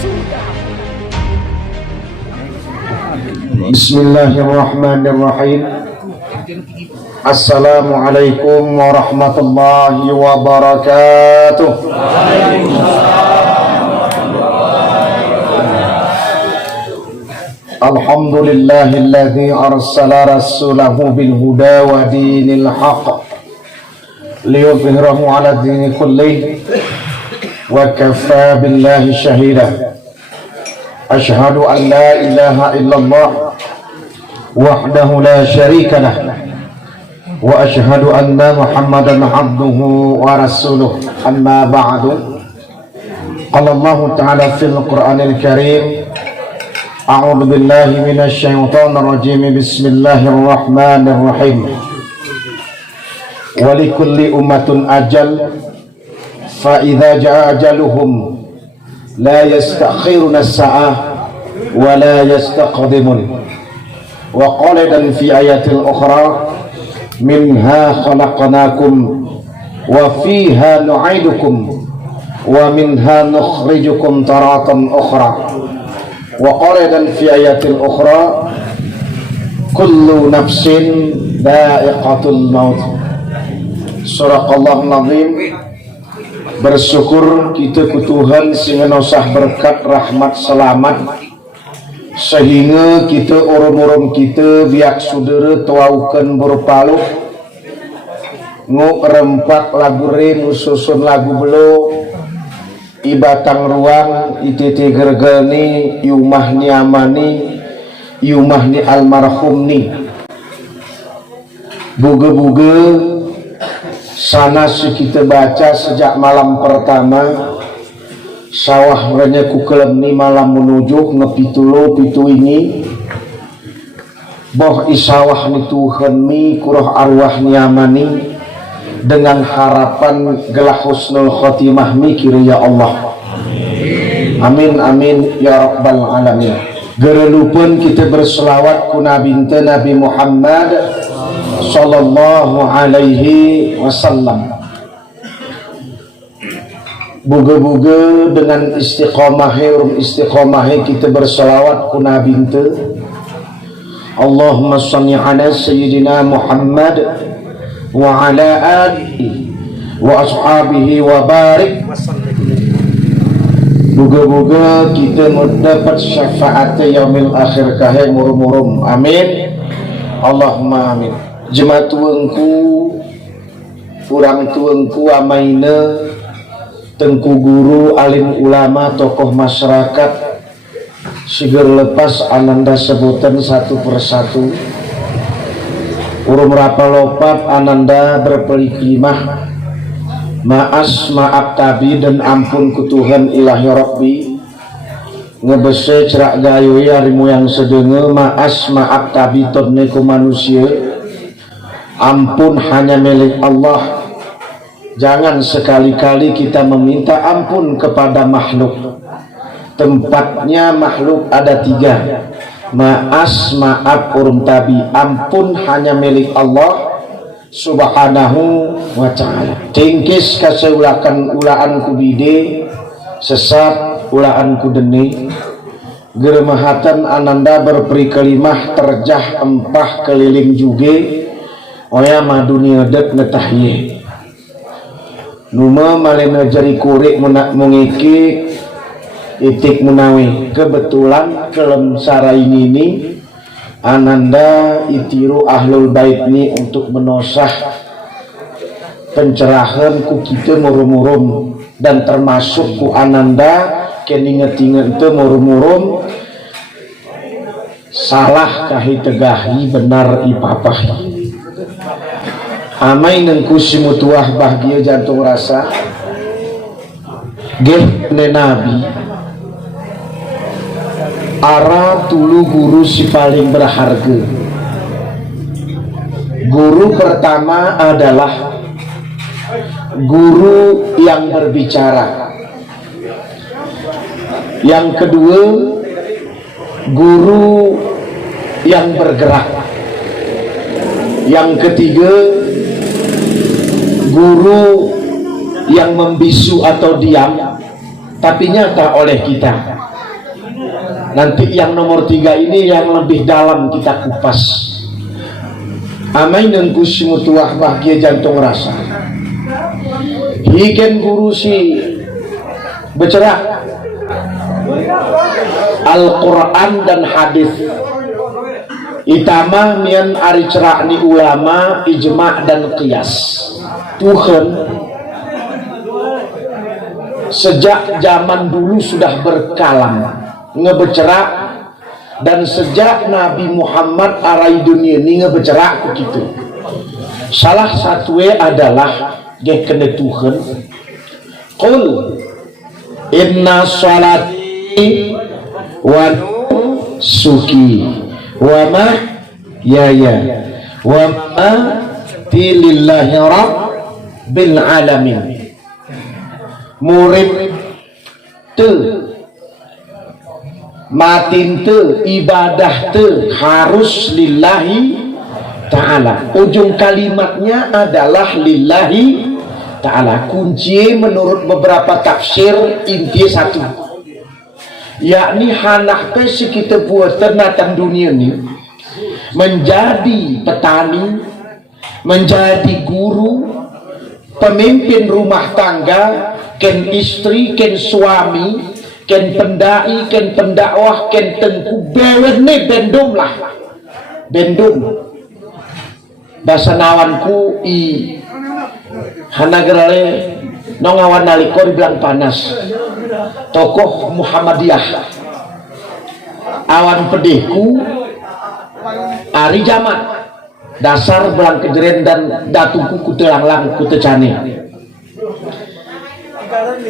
surga. Bismillahirrahmanirrahim. Assalamualaikum warahmatullahi wabarakatuh. Alhamdulillahilladzi arsala rasulahu bil huda wa dinil haqq liyudhhirahu 'ala dini kullih wa kafa billahi shahida. Ashhadu an la ilaha illallah wahdahu la syarika lah wa ashhadu anna Muhammadan abduhu wa rasuluh. Amma ba'du. Qala Allah ta'ala fil Qur'anil Karim, a'udzu billahi minasy syaithanir rajim. Bismillahirrahmanirrahim. Wa likulli ummatin ajal fa idza jaa ajaluhum la yastakhiruna as-sa'ah wa la yastaqdimun. Wa qala dan fi ayatil ukhra, minha khalaqnakum wa fiha nu'idukum wa minha nukhrijukum taratan ukhra. Wa qala dan fi ayatil ukhra, kullu nafsin dha'iqatul maut. Suraqallahul azim. Bersyukur kita ku Tuhan sehingga nosah berkat rahmat selamat sehingga kita urum-urum kita biak saudara tuaukan berpaluh nguk rempak lagu rin susun lagu belo ibatang ruang ititi gergani yumah ni amani yumah ni almarhum ni buge-buge sana kita baca sejak malam pertama sawah ranya ku kelem ni malam menuju ngepitulo pitu ini boh isawah ni Tuhan mi kurah arwah ni amani dengan harapan gelah husnul khotimah mi kira ya Allah. Amin amin ya rabbal alamin. Gerelupun kita berselawat ku Nabi Muhammad sallallahu alaihi wasallam. Buga-buga dengan istiqomah kita berselawat ku Nabi ente. Allahumma shalli ala sayyidina Muhammad wa ala alihi wa ashabihi wa barik. Buga-buga kita mendapat syafaat yaumil akhir kahe murum-murum. Amin. Allahumma amin. Jemaat tuangku, urang tuangku amaina, tengku guru, alim ulama, tokoh masyarakat, sigar lepas ananda sebutan satu persatu. Urum rapalopat ananda berpeliklimah, maas maaf tabi dan ampun ku Tuhan ilahi Rabbi. Ngebese cerak gayo harimu yang sedenge, maas maaf tabi todne ku manusia. Ampun hanya milik Allah. Jangan sekali-kali kita meminta ampun kepada makhluk. Tempatnya makhluk ada tiga. Maas maaf urum tabi. Ampun hanya milik Allah subhanahu wa ta'ala. Tingkis kaseulakan ulaan ku bide, sesat ulaan ku deni. Geremahatan ananda berperi kelimah terjah empah keliling juge. Oya mah dunia dek netahye numa malena jari kurik menak mengikik itik menawi. Kebetulan kelem sarai ini ananda itiru ahlul bait ni untuk menosah pencerahan ku kita murum-murum dan termasuk ku ananda keninget-inget itu murum-murum salah kahi tegahi benar ipapah amai nengku si mutuah bahagia jantung rasa geh ne nabi ara tulu guru si paling berharga. Guru pertama adalah guru yang berbicara, yang kedua guru yang bergerak, yang ketiga guru yang membisu atau diam, tapi nyata oleh kita. Nanti yang nomor 3 ini yang lebih dalam kita kupas. Amai nengkus mutuah bahagia jantung rasa. Hiken guru si bercerak Al-Quran dan hadis. Itamah mian ari cerak ni ulama, ijma' dan qiyas. Tuhan sejak zaman dulu sudah berkalam ngebecerak, dan sejak Nabi Muhammad arai dunia ini ngebecerak begitu. Salah satu adalah gekene Tuhan. Qul inna salati wa nusuki wa mahyaya wa mamati lillahi rabbil alamin. Murid te matin te ibadah te harus lillahi ta'ala. Ujung kalimatnya adalah lillahi ta'ala. Kunci menurut beberapa tafsir inti satu, yakni hanak pesi kita buat ternatan dunia ini menjadi petani, menjadi guru, pemimpin rumah tangga, ken istri, ken suami, ken pendai, ken pendakwah, ken tengku bewene bendum lah. Bendum bahasa nawanku i hanagerale nongawan naliko dibilang panas. Tokoh Muhammadiyah awan pedehku ari jamat dasar belang kejeren dan datungku kutelanglang kutecane.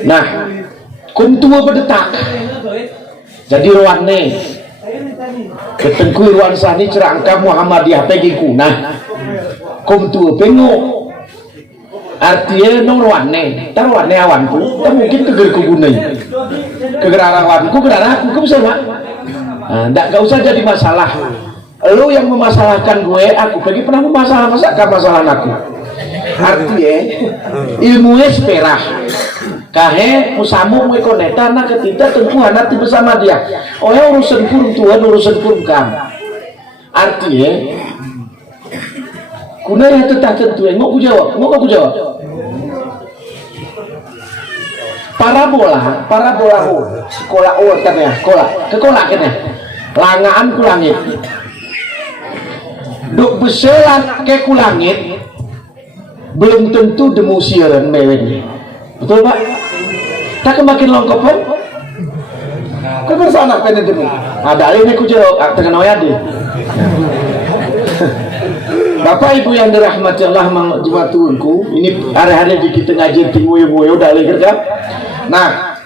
Nah kumtua berdetak jadi ruanne ketengku ruan sani cerangka Muhammadiyah pegiku. Nah kumtua pengu artinya nong ruanne taruanne awanku tak mungkin keger kugunai kegeraranku geraraku ke bisa mak. Nah, gak usah jadi masalah. Lu yang memasalahkan gue, aku pergi pernah masalah aku. Artinya ilmunya seperah kahe musamu mekoneta anak ketita tengku anak bersama dia. Oh ya urusan kurum Tuhan, urusan kurum kamu. Artinya kuna yang tetap tentu mau aku jawab. Parabola sekolah katanya sekolah katanya langaan ku langit duk beselan ke ku langit belum tentu demusiran mewen. Betul Pak? Tak makin longkopan ke bersana pene demu ada ini ku jawab tengah noyadi. Bapak Ibu yang dirahmati Allah mangjimatunku, ini hari-hari di kita ngaji tinguyo-nguyo dalih kerja. Nah,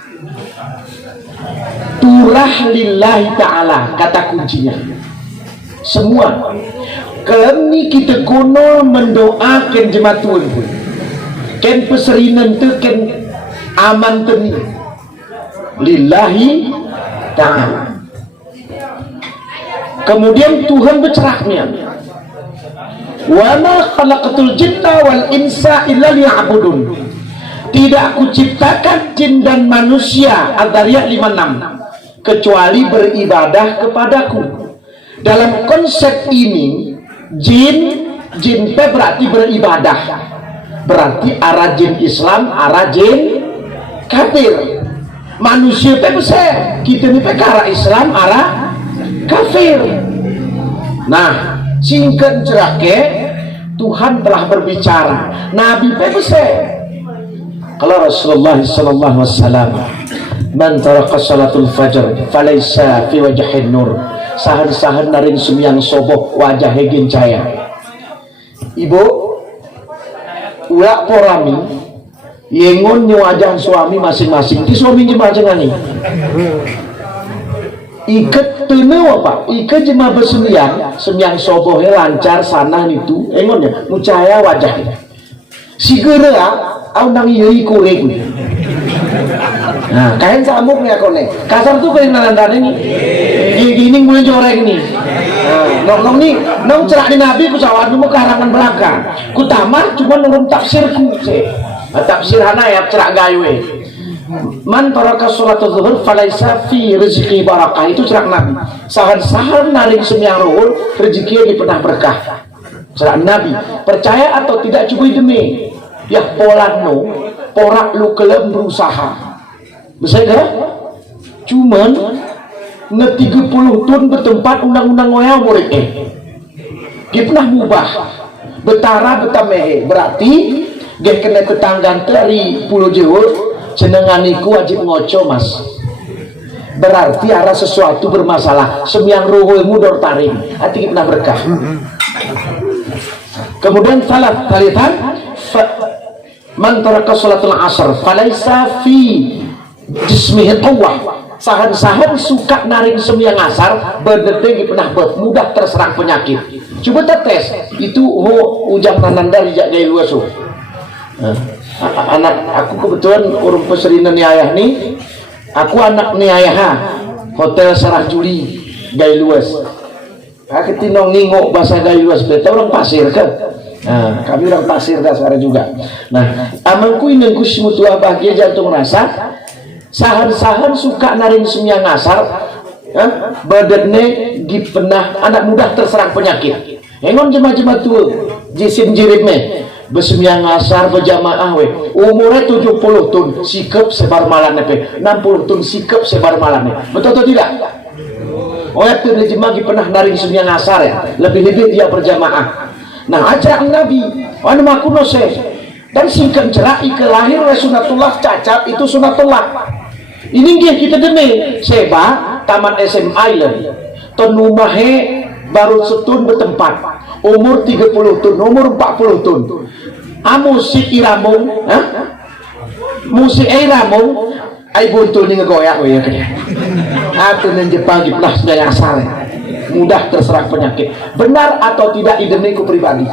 turah lillahi ta'ala kata kuncinya. Semua kami kita kuno mendoakan jematunku. Ken peserinan tu ken aman teni lillahi ta'ala. Kemudian Tuhan berceraknya. Wa ma khalaqatul jinna wal insa illa liya'budun. Tidak aku ciptakan jin dan manusia Ad-Dhariyat 56 kecuali beribadah kepadaku. Dalam konsep ini jin berarti beribadah. Berarti arah jin Islam, arah jin kafir. Manusia besar, kita ni arah Islam, arah kafir. Nah, singkat cerake Tuhan telah berbicara, Nabi besar. Kalau Rasulullah sallallahu alaihi wasallam man taraka salatul fajr falaysa fi wajhin nur, sahan narin sumyang soboh wajah hegin cahaya. Ibu ulah porami yengon wajah suami masing-masing di suami jemaah jengani ikat tene apa ikat jemaah semyang sobohnya lancar sana itu engonnya mucaya wajahnya sigera au nang yei korek. Nah, kain samuknya kone. Kasar tuh kayak nalandane nih. Gini mulai jorek nih. Nah, nong nih, nong cerak di Nabi ku sawat mau karangan belakang. Ku tamat cuma nurun tafsirku. Tafsir hana ya cerak gawe. Man taraka sholatul zuhur falaisa fi rezeki barakah, itu cerak Nabi. Sahan-sahan naring semyang ruhur rezekinya di pernah berkah. Cerak Nabi. Percaya atau tidak cukup demi ya polano porak lu kelem berusaha. Bisa enggak? Cuman nge 30 tahun bertempat undang-undang ngoyang murid dia pernah mubah betara betamehe, berarti dia kena tetanggan dari Pulau Jawa jenenganiku wajib ngoco mas, berarti arah sesuatu bermasalah semyang ruhulmu dor taring hati pernah berkah. Kemudian salat talitan man taraka sholatul asar falaisa fi jismihi tawah, sahan-sahan suka naring semyang asar berdetik pernah mudah terserang penyakit. Coba tes itu ujang nananda rijak gaya luas. Anak aku kebetulan urung peserinan ni ayah ni, aku anak ni ayah hotel Sarah Juli gaya luas. Aku tinong ningok bahasa gaya luas, kita orang pasir ke? Nah, kami orang pasir dasar juga. Nah, amanku ini ku simutua bahagia jantung rasa. Sahan-sahan suka naring semyang asar, badannya di pernah anak mudah terserang penyakit. Engon jemaah-jemaah tua, jisim jiribnya, bersemyang asar berjamaah we. Umurnya 70 tahun, sikap sebar malam nepe, 60 tahun sikap sebar malam. Betul atau tidak? Oh ya, tuh jemaah pernah naring semyang asar ya, lebih-lebih dia berjamaah. Nah, ajaran Nabi, anu makuno dan singkat cerak ke lahir sunatullah cacat itu sunatullah. Ini dia kita demi seba taman SM Island tenumahe baru setun bertempat umur 30 tahun umur 40 tahun musik iramung musik iramung ai buntul ni ngegoyak we ya aku nang Jepang di plus daya asal mudah terserang penyakit. Benar atau tidak idemiku pribadi?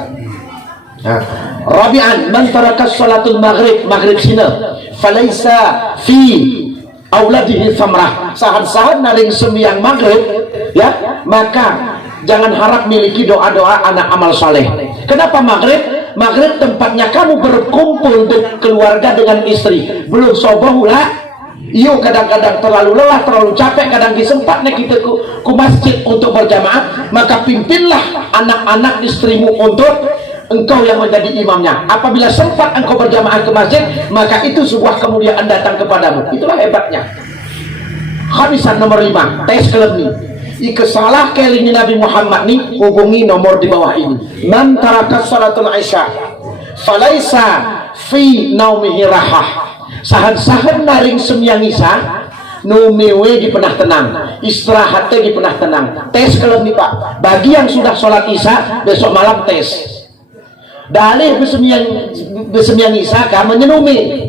Rabi'an man taraka sholatul maghrib sina falaisa fi auladihi samrah, sahan-sahan naring semyang maghrib ya, maka jangan harap miliki doa-doa anak amal saleh. Kenapa maghrib? Maghrib tempatnya kamu berkumpul keluarga dengan istri, belum soboh lah. Iyo kadang-kadang terlalu lelah, terlalu capek, kadang disempatnya kita ke masjid untuk berjamaah, maka pimpinlah anak-anak istrimu untuk engkau yang menjadi imamnya. Apabila sempat engkau berjamaah ke masjid, maka itu sebuah kemuliaan datang kepadamu. Itulah hebatnya. Khamisan nomor 5, tes kelem ni. Ika salah kelingin Nabi Muhammad ni, hubungi nomor di bawah ini. Man taraka salatul isya falaisa fi naumihi rahah. Sahan-sahan naring semyang isya numewe di penah tenang, istirahatnya di penah tenang. Tes kelem ni pak, bagi yang sudah sholat isya besok malam tes. Dalih bersemyang isya kan menyenumi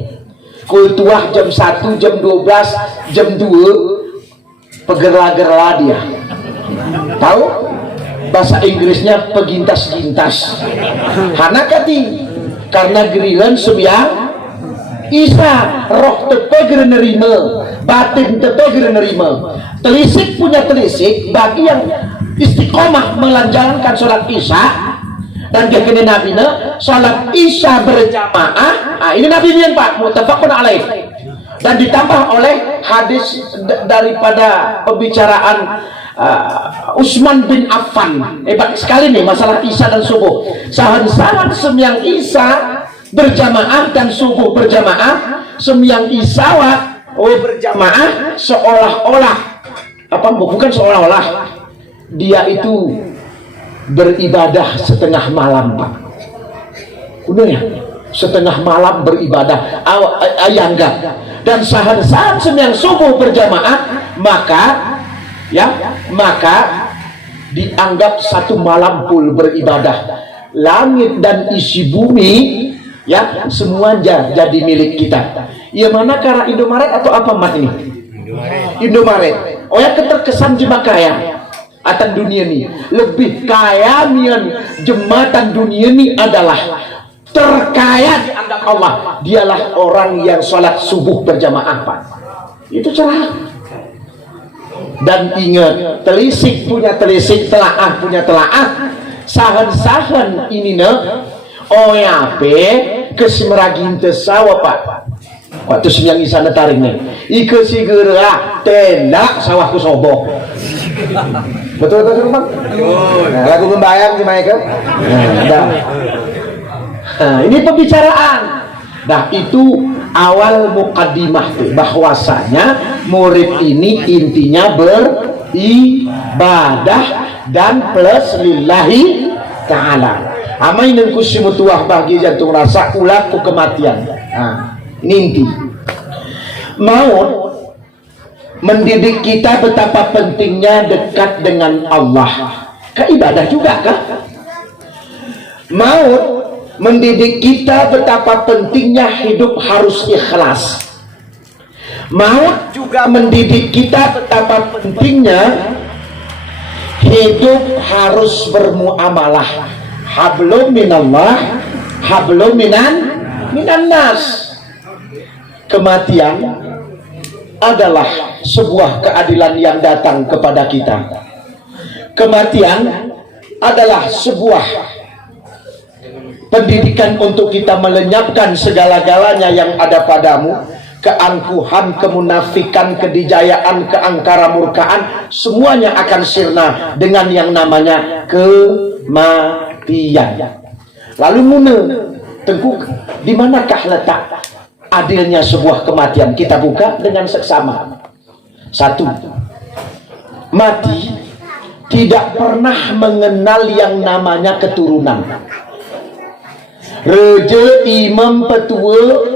kultuah jam 1, jam 12, jam 2 pegerla-gerla dia. Tahu bahasa Inggrisnya pegintas-gintas. Hanakati karena gerilan semyang isya roh tepe nerima, batin tepe nerima. Telisik punya telisik bagi yang istiqomah melanjalankan sholat isya. Dan dia kena Nabi salat isya berjamaah. Ini Nabi yang Pak muttafaqun alaih. Dan ditambah oleh hadis daripada pembicaraan Utsman bin Affan. Hebat sekali nih masalah isya dan subuh. Sahan-sahan semyang isya berjamaah dan subuh berjamaah, semyang isya berjamaah seolah-olah bukan seolah-olah dia itu beribadah setengah malam pak. Udah ya, setengah malam beribadah enggak. Dan sahan-sahan semyang subuh berjamaah maka dianggap satu malam full beribadah. Langit dan isi bumi ya semuanya jadi milik kita. Ya mana karena Indomaret atau apa mat ini? Indomaret. Oh ya keterkesan jemaah kaya atan dunia ini lebih kaya mian jematan dunia ini adalah terkaya dianggap Allah. Dialah orang yang sholat subuh berjamaah pak. Itu cerah. Dan ingat telisik punya telisik, telaah punya telaah. Sahan-sahan ini oyape kesemeragin tesawa pak. waktu sembiang isana tarik nih ike si gerak tenda sawahku sobo. Betul Bang? Nah, lagu membayang si Michael. Nah, ini pembicaraan. Nah, itu awal mukaddimah tuh, bahwasanya murid ini intinya beribadah dan plus lillahi ta'ala. Amai nengku simutuah bagi jantung rasa ulaku kematian. Nah, ini inti. Maut mendidik kita betapa pentingnya dekat dengan Allah. Ibadah juga kah? Maut mendidik kita betapa pentingnya hidup harus ikhlas. Maut juga mendidik kita betapa pentingnya hidup harus bermuamalah. Hablum minallah, hablum minan nas. Kematian adalah sebuah keadilan yang datang kepada kita. Kematian adalah sebuah pendidikan untuk kita melenyapkan segala-galanya yang ada padamu. Keangkuhan, kemunafikan, kedijayaan, keangkara-murkaan, semuanya akan sirna dengan yang namanya kematian. Lalu mune tengku, di manakah letak adilnya sebuah kematian? Kita buka dengan seksama. Satu, mati tidak pernah mengenal yang namanya keturunan. Reje, imam, petua,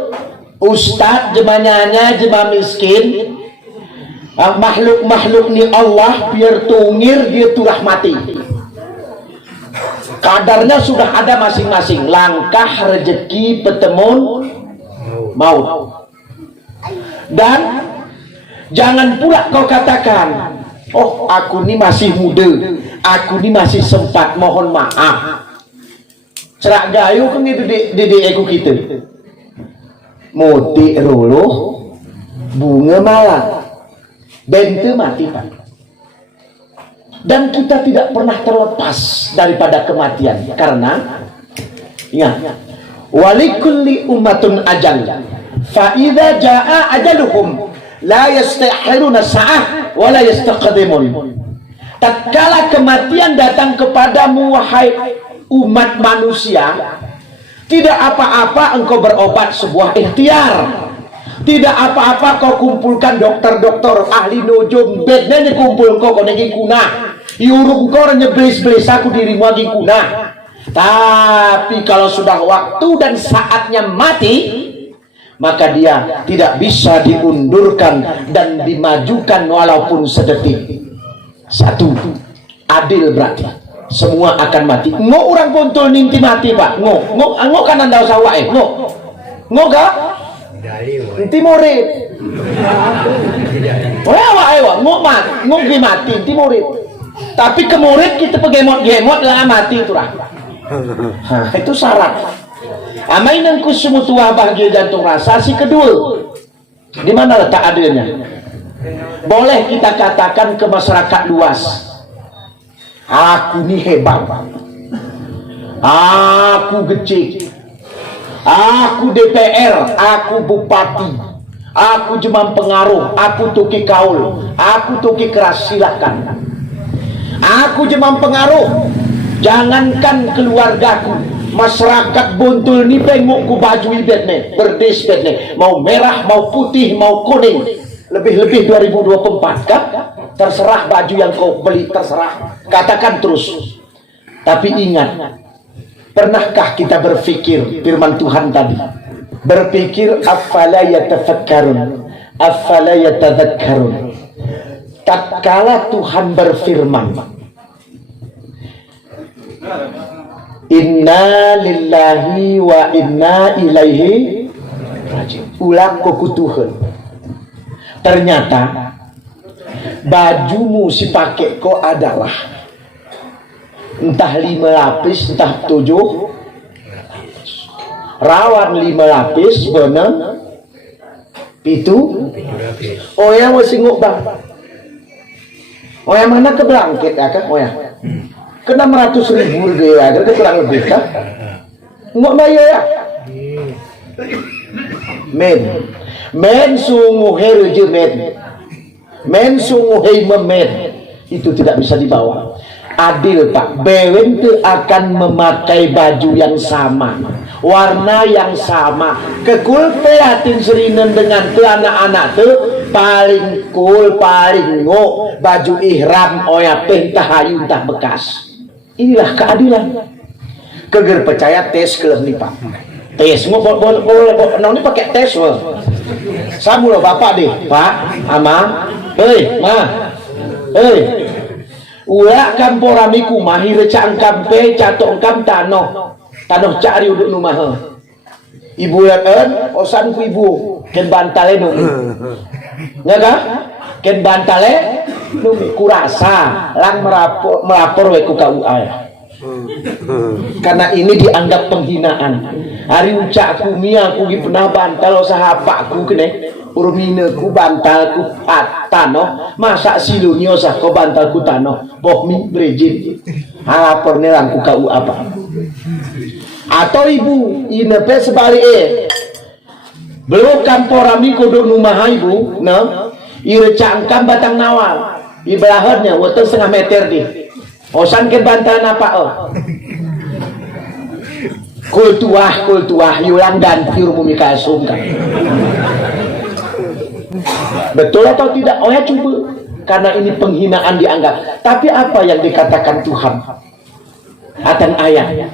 ustad, jemanyanya, jema miskin, makhluk-makhluk ni Allah biar tungir dia tu rahmati. Kadarnya sudah ada masing-masing. Langkah rezeki petemun maut. Dan jangan pula kau katakan, oh aku ni masih muda, aku ni masih sempat, mohon maaf. Cerak gayu kan itu di aku kita. Motik roloh, bunga malam, bente mati Pak. Dan kita tidak pernah terlepas daripada kematian, karena ingat, walikulli ummatun ajal, fa idza jaa ajaluhum la yastakhiruna sa'ah wa la yastaqdimun. Tatkala kematian datang kepadamu wahai umat manusia, tidak apa-apa engkau berobat sebuah ikhtiar. Tidak apa-apa kau kumpulkan dokter-dokter ahli nujum, bednya kumpul kau negi kuna. Yurung kau nyeblis-blis aku dirimu lagi kuna. Tapi kalau sudah waktu dan saatnya mati, maka dia tidak bisa diundurkan dan dimajukan walaupun sedetik. Satu, adil berarti semua akan mati. Ngo orang puntul ninti mati Pak. Ngo kan anda sawah ngo ga ninti murid. Ngo mati ninti murid. Tapi ke murid kita pegemot lah mati itu lah. Itu syarat. Amain ku semutuah bahagia jantung rasa. Si kedua, di mana letak adilnya? Boleh kita katakan ke masyarakat luas, aku ni hebat, aku gecik, aku DPR, aku bupati, aku jemam pengaruh, aku tuki kaul, aku tuki keras, silakan. Aku jemam pengaruh, jangankan keluargaku, masyarakat Buntul ni pengok ku baju ibet ni, berdes ibet ni, mau merah, mau putih, mau kuning, lebih-lebih 2024 kan? Terserah baju yang kau beli, terserah, katakan terus. Tapi ingat, pernahkah kita berpikir firman Tuhan tadi? Berpikir afala yatafakkarun, afala yatadzakkarun. Tatkala Tuhan berfirman, inna lillahi wa inna ilaihi raji'un. Ulang kukutuhan. Ternyata bajumu si pakai kau adalah entah 5 lapis, entah 7, rawan 5 lapis, benang pitu. Oh ya masih nguk bang. Oh yang mana ke blanket ya kan? Oh ya ke 600.000 dia ada kurang lebih kan? Nguk mayo ya. Men, Men sungguh herje men sungguh memen, itu tidak bisa dibawa. Adil Pak, bewen itu akan memakai baju yang sama, warna yang sama. Kekul prihatin serinen dengan tu anak-anak tu paling cool, paling ngo baju ihram oya pentah hayu entah bekas. Inilah keadilan. Keger percaya tes kelem nih Pak. Tes ngo boleh ini pakai tes loh. Samu lo bapak deh, Pak, ama, ma, ulah kamporami kumahi recang kampe catok kam tanoh cari uduk numah. Ibu laten osan ku ibu ken bantale numi. Ngakah? Ken bantale numi kurasa lang melapor we ku KUA. Karena ini dianggap penghinaan. Hari ucak kumia ku pernah bantal sahapaku kene urmine ku bantal ku tanoh masa silunyo sah ko bantal ku tanoh bohmi brejin lapor nelang ku KUA apa atau ibu inepe sebalik belum kamporami kudu numah ibu no irecangkam batang nawal ibelahnya water setengah meter di osan ke bantal apa kultuah yulang ganti rumumi kasum kan. Betul atau tidak? Oh ya coba. Karena ini penghinaan dianggap. Tapi apa yang dikatakan Tuhan? Atan ayat.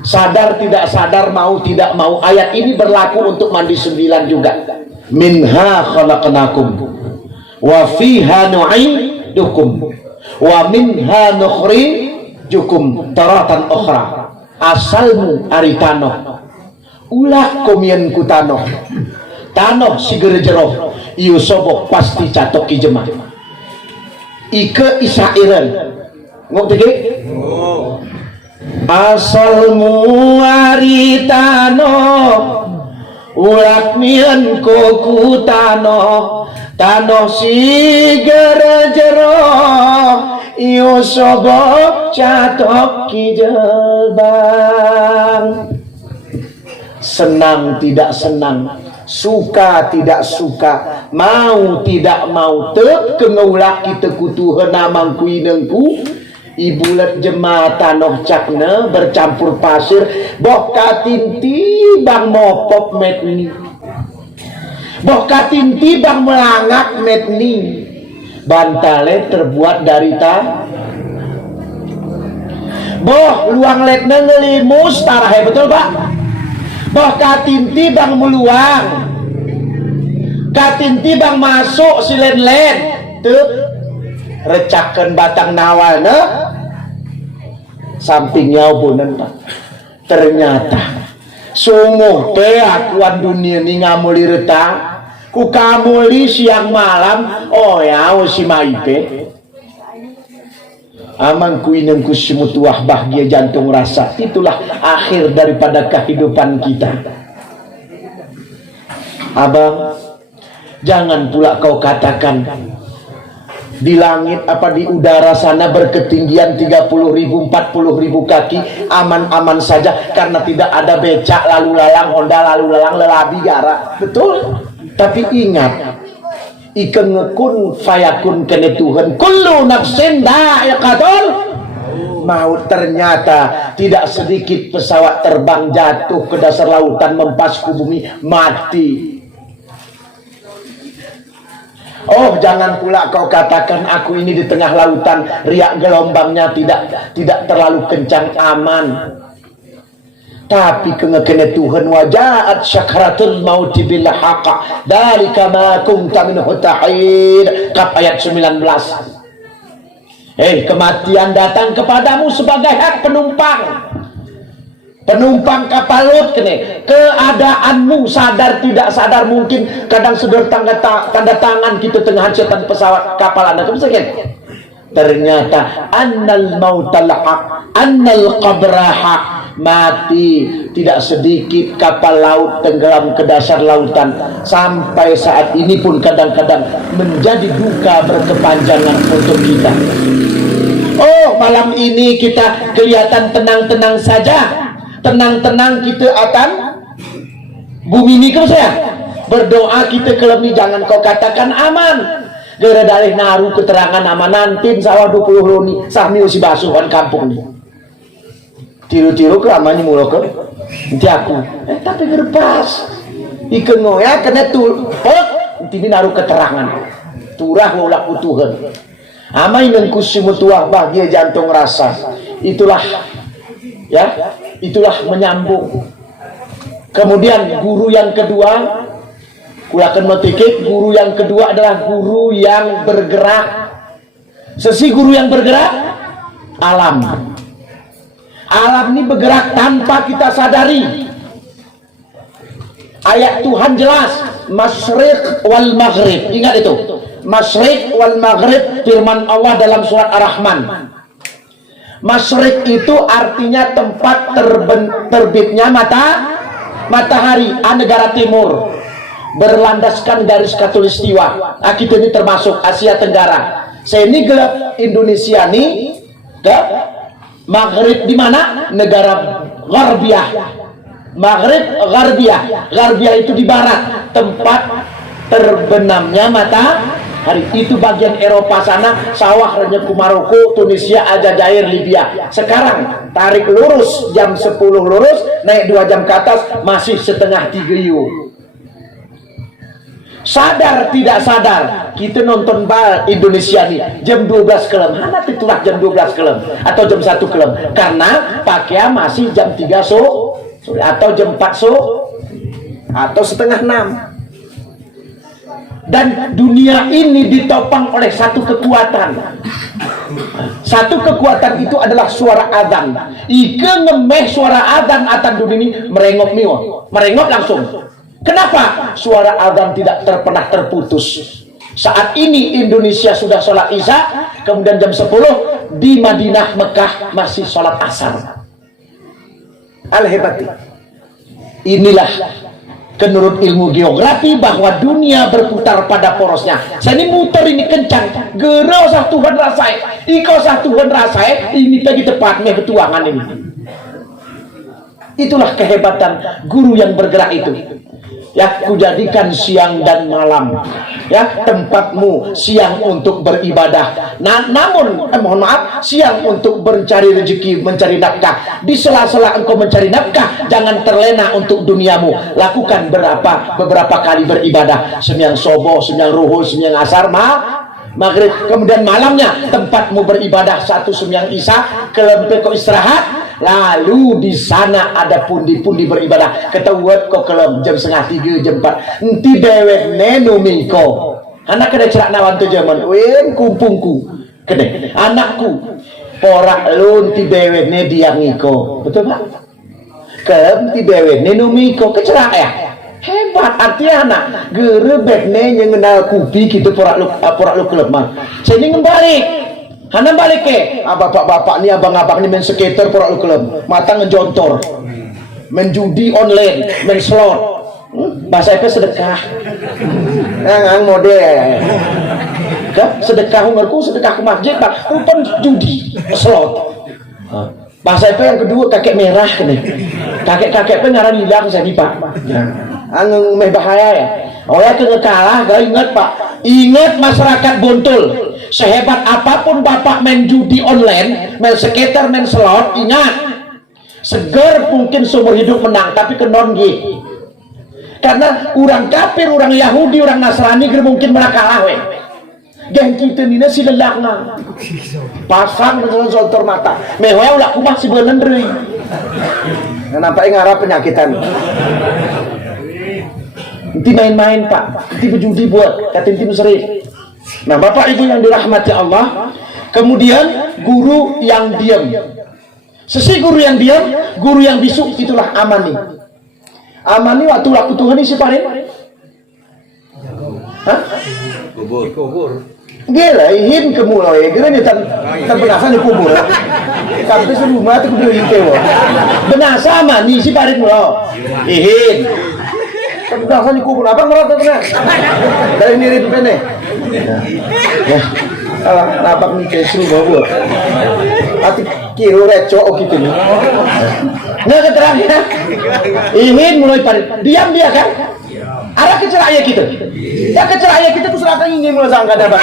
Sadar tidak sadar, mau tidak mau. Ayat ini berlaku untuk mandi 9 juga. Minha khalaqnakum wa fiha nu'idukum wa minha nukhrijukum taratan ukhra. Asalmu ari tanoh ulah komien ku tanoh siger jeroh ieu sobok pasti catok ki jemah ike isairen ngok tege asalmu ari tanoh ulah mien ku tanoh siger jeroh iyo sobok catok kijelbang. Senang tidak senang, suka tidak suka, mau tidak mau, tek kengulah kita kutuh namang kuinengku ibulat jemata noh cakna bercampur pasir bokatinti bang mopop metni bokatinti bang melangak metni. Bantale terbuat dari boh luang letna ngelimus tarahe betul Pak. Boh katinti bang meluang katinti bang masuk si len tuh recakan batang nawal sampingnya obonan Pak. Ternyata sungguh akuan dunia ni ngamuli retang ku kamuli siang malam oh ya si maipe aman ku inem ku simutuah bahagia jantung rasa. Itulah akhir daripada kehidupan kita. Abang, jangan pula kau katakan di langit apa di udara sana berketinggian 30.000 40.000 kaki aman-aman saja karena tidak ada becak lalu lalang Honda lalu lalang lelabi gara. Betul. Tapi ingat, ikan ngekun fayakun kene Tuhan kullu nafsin dha'iqatul maut. Ternyata tidak sedikit pesawat terbang jatuh ke dasar lautan mempasku bumi mati. Oh jangan pula kau katakan aku ini di tengah lautan riak gelombangnya tidak terlalu kencang aman. Tapi kengekene Tuhan wajaat syakaratul mauti bil haqa dalika ma kunta minhu tahid kap ayat 19. Kematian datang kepadamu sebagai hak penumpang kapal laut kene. Keadaanmu sadar tidak sadar mungkin kadang sudah tanda tangan kita tengah hajatan pesawat kapal Anda kemudian ternyata annal mautal haq annal qabra haq. Mati tidak sedikit kapal laut tenggelam ke dasar lautan. Sampai saat ini pun kadang-kadang menjadi duka berkepanjangan untuk kita. Oh malam ini kita kelihatan tenang-tenang saja, tenang-tenang kita akan bumi ini ke saya Berdoa kita kelemi jangan kau katakan aman. Gara dalih naruh keterangan amanan tim sawah 20 luni sahmi si basuhan kampung nih. Tiru-tiru kelamanya mulu ke nanti aku. Tapi gerpas. Ikan ngoya kena tul. Nanti naruh keterangan. Turah ulak utuhan. Amai nengkusi mutuah bahagia jantung rasa. Itulah ya, itulah menyambung. Kemudian guru yang kedua, kulakan motikik, guru yang kedua adalah guru yang bergerak. Sesi guru yang bergerak, alam. Alam ini bergerak tanpa kita sadari. Ayat Tuhan jelas, masyriq wal maghrib. Ingat itu, masyriq wal maghrib, firman Allah dalam surat Ar-Rahman. Masyriq itu artinya tempat terbitnya matahari, negara timur, berlandaskan garis khatulistiwa. Kita ini termasuk Asia Tenggara. Saya ini gelap Indonesia nih, maghrib di mana? Negara Gharbiyah. Maghrib Gharbiyah. Gharbiyah itu di barat, tempat terbenamnya matahari. Itu bagian Eropa sana, sawah renyeku Maroko, Tunisia, Aljazair, Libya. Sekarang tarik lurus jam 10 lurus, naik 2 jam ke atas masih setengah 3 yu. Sadar tidak sadar kita nonton bal Indonesia nih jam 12 kelem. Hana itulah jam 12 kelem atau jam 1 kelem karena pakaian masih jam 3 sore atau jam 4 sore atau setengah 6. Dan dunia ini ditopang oleh satu kekuatan. Satu kekuatan itu adalah suara adzan. Ike ngemeh suara adzan atan dunia ini merengok mio, merengok langsung. Kenapa? Suara adzan tidak pernah terputus. Saat ini Indonesia sudah sholat isya, kemudian jam 10 di Madinah Mekah masih sholat asar. Al-hebati. Inilah menurut ilmu geografi bahwa dunia berputar pada porosnya. Saya ini muter ini kencang. Gero sah Tuhan rasai. Iko sah Tuhan rasai. Ini tadi tepatnya ketuangan ini. Itulah kehebatan guru yang bergerak itu. Ya, kujadikan siang dan malam ya tempatmu siang untuk beribadah. Namun mohon maaf, siang untuk mencari rezeki, mencari nafkah. Di sela-sela engkau mencari nafkah, jangan terlena untuk duniamu. Lakukan beberapa kali beribadah. Sembahyang subuh, sembahyang ruhul, sembahyang asar, maghrib. Kemudian malamnya tempatmu beribadah, satu sembahyang isya, kelempe kau istirahat. Lalu di sana ada pundi-pundi beribadah. Ketahuan kok kelem jam 2:30, jam 4. Nanti dewek nenumiko. Anak kena cerak nawan tu zaman. Wen kumpungku. Kene anakku. Porak lu nanti dewek ne diangiko. Betul Pak? Kelem ti dewek nenumiko kecerak ya. Hebat artinya anak. Gerebek ne yang kenal kupi gitu porak lu kelemah. Saya ini ngembalik. Hana balik ke bapak-bapak ni, abang-abang ni main skater porak lu kelem, mata ngejontor, main judi online, main slot. Bahasa apa sedekah? Ngang model. Sedekah umurku, sedekah ke masjid, Pak. Rupan judi, slot. Bahasa apa yang kedua kakek merah kene. Kakek-kakek pengaran hilang jadi Pak. Angang meh bahaya ya. Oh ya kena kalah, gak ingat Pak. Ingat masyarakat Buntul. Sehebat apapun bapak main judi online, main skater, main slot, ingat seger mungkin seumur hidup menang, tapi kenon gitu. Karena orang kafir, orang Yahudi, orang Nasrani mungkin mereka kalah we. Gang kita ni si lelakna pasang dengan zontor mata mewah ulah kumah si bener deui. Nampak ngarap penyakitan. Inti main-main Pak, inti berjudi buat kata inti musri. Nah Bapak Ibu yang dirahmati Allah, kemudian guru yang diam. Sesi guru yang diam, guru yang bisu, itulah amani. Amani waktu laku Tuhan ini siparin? Hah? Kubur. Gila, ihin kemulai, gila ni terbenasa di kubur. Tapi serumah tu kudu itewo. Benasa amani siparin mulo. Ihin. Terbenasa di kubur, apa ngerasa benar? Dari mirip pene. Ya, alah napak ni kesru bawa. Ati kiro reco gitu ni. Nah keterangannya, ingin mulai parit. Diam dia kan? Ada keceraya kita. Ya keceraya kita kuserahkan ini mulai sangka dapat.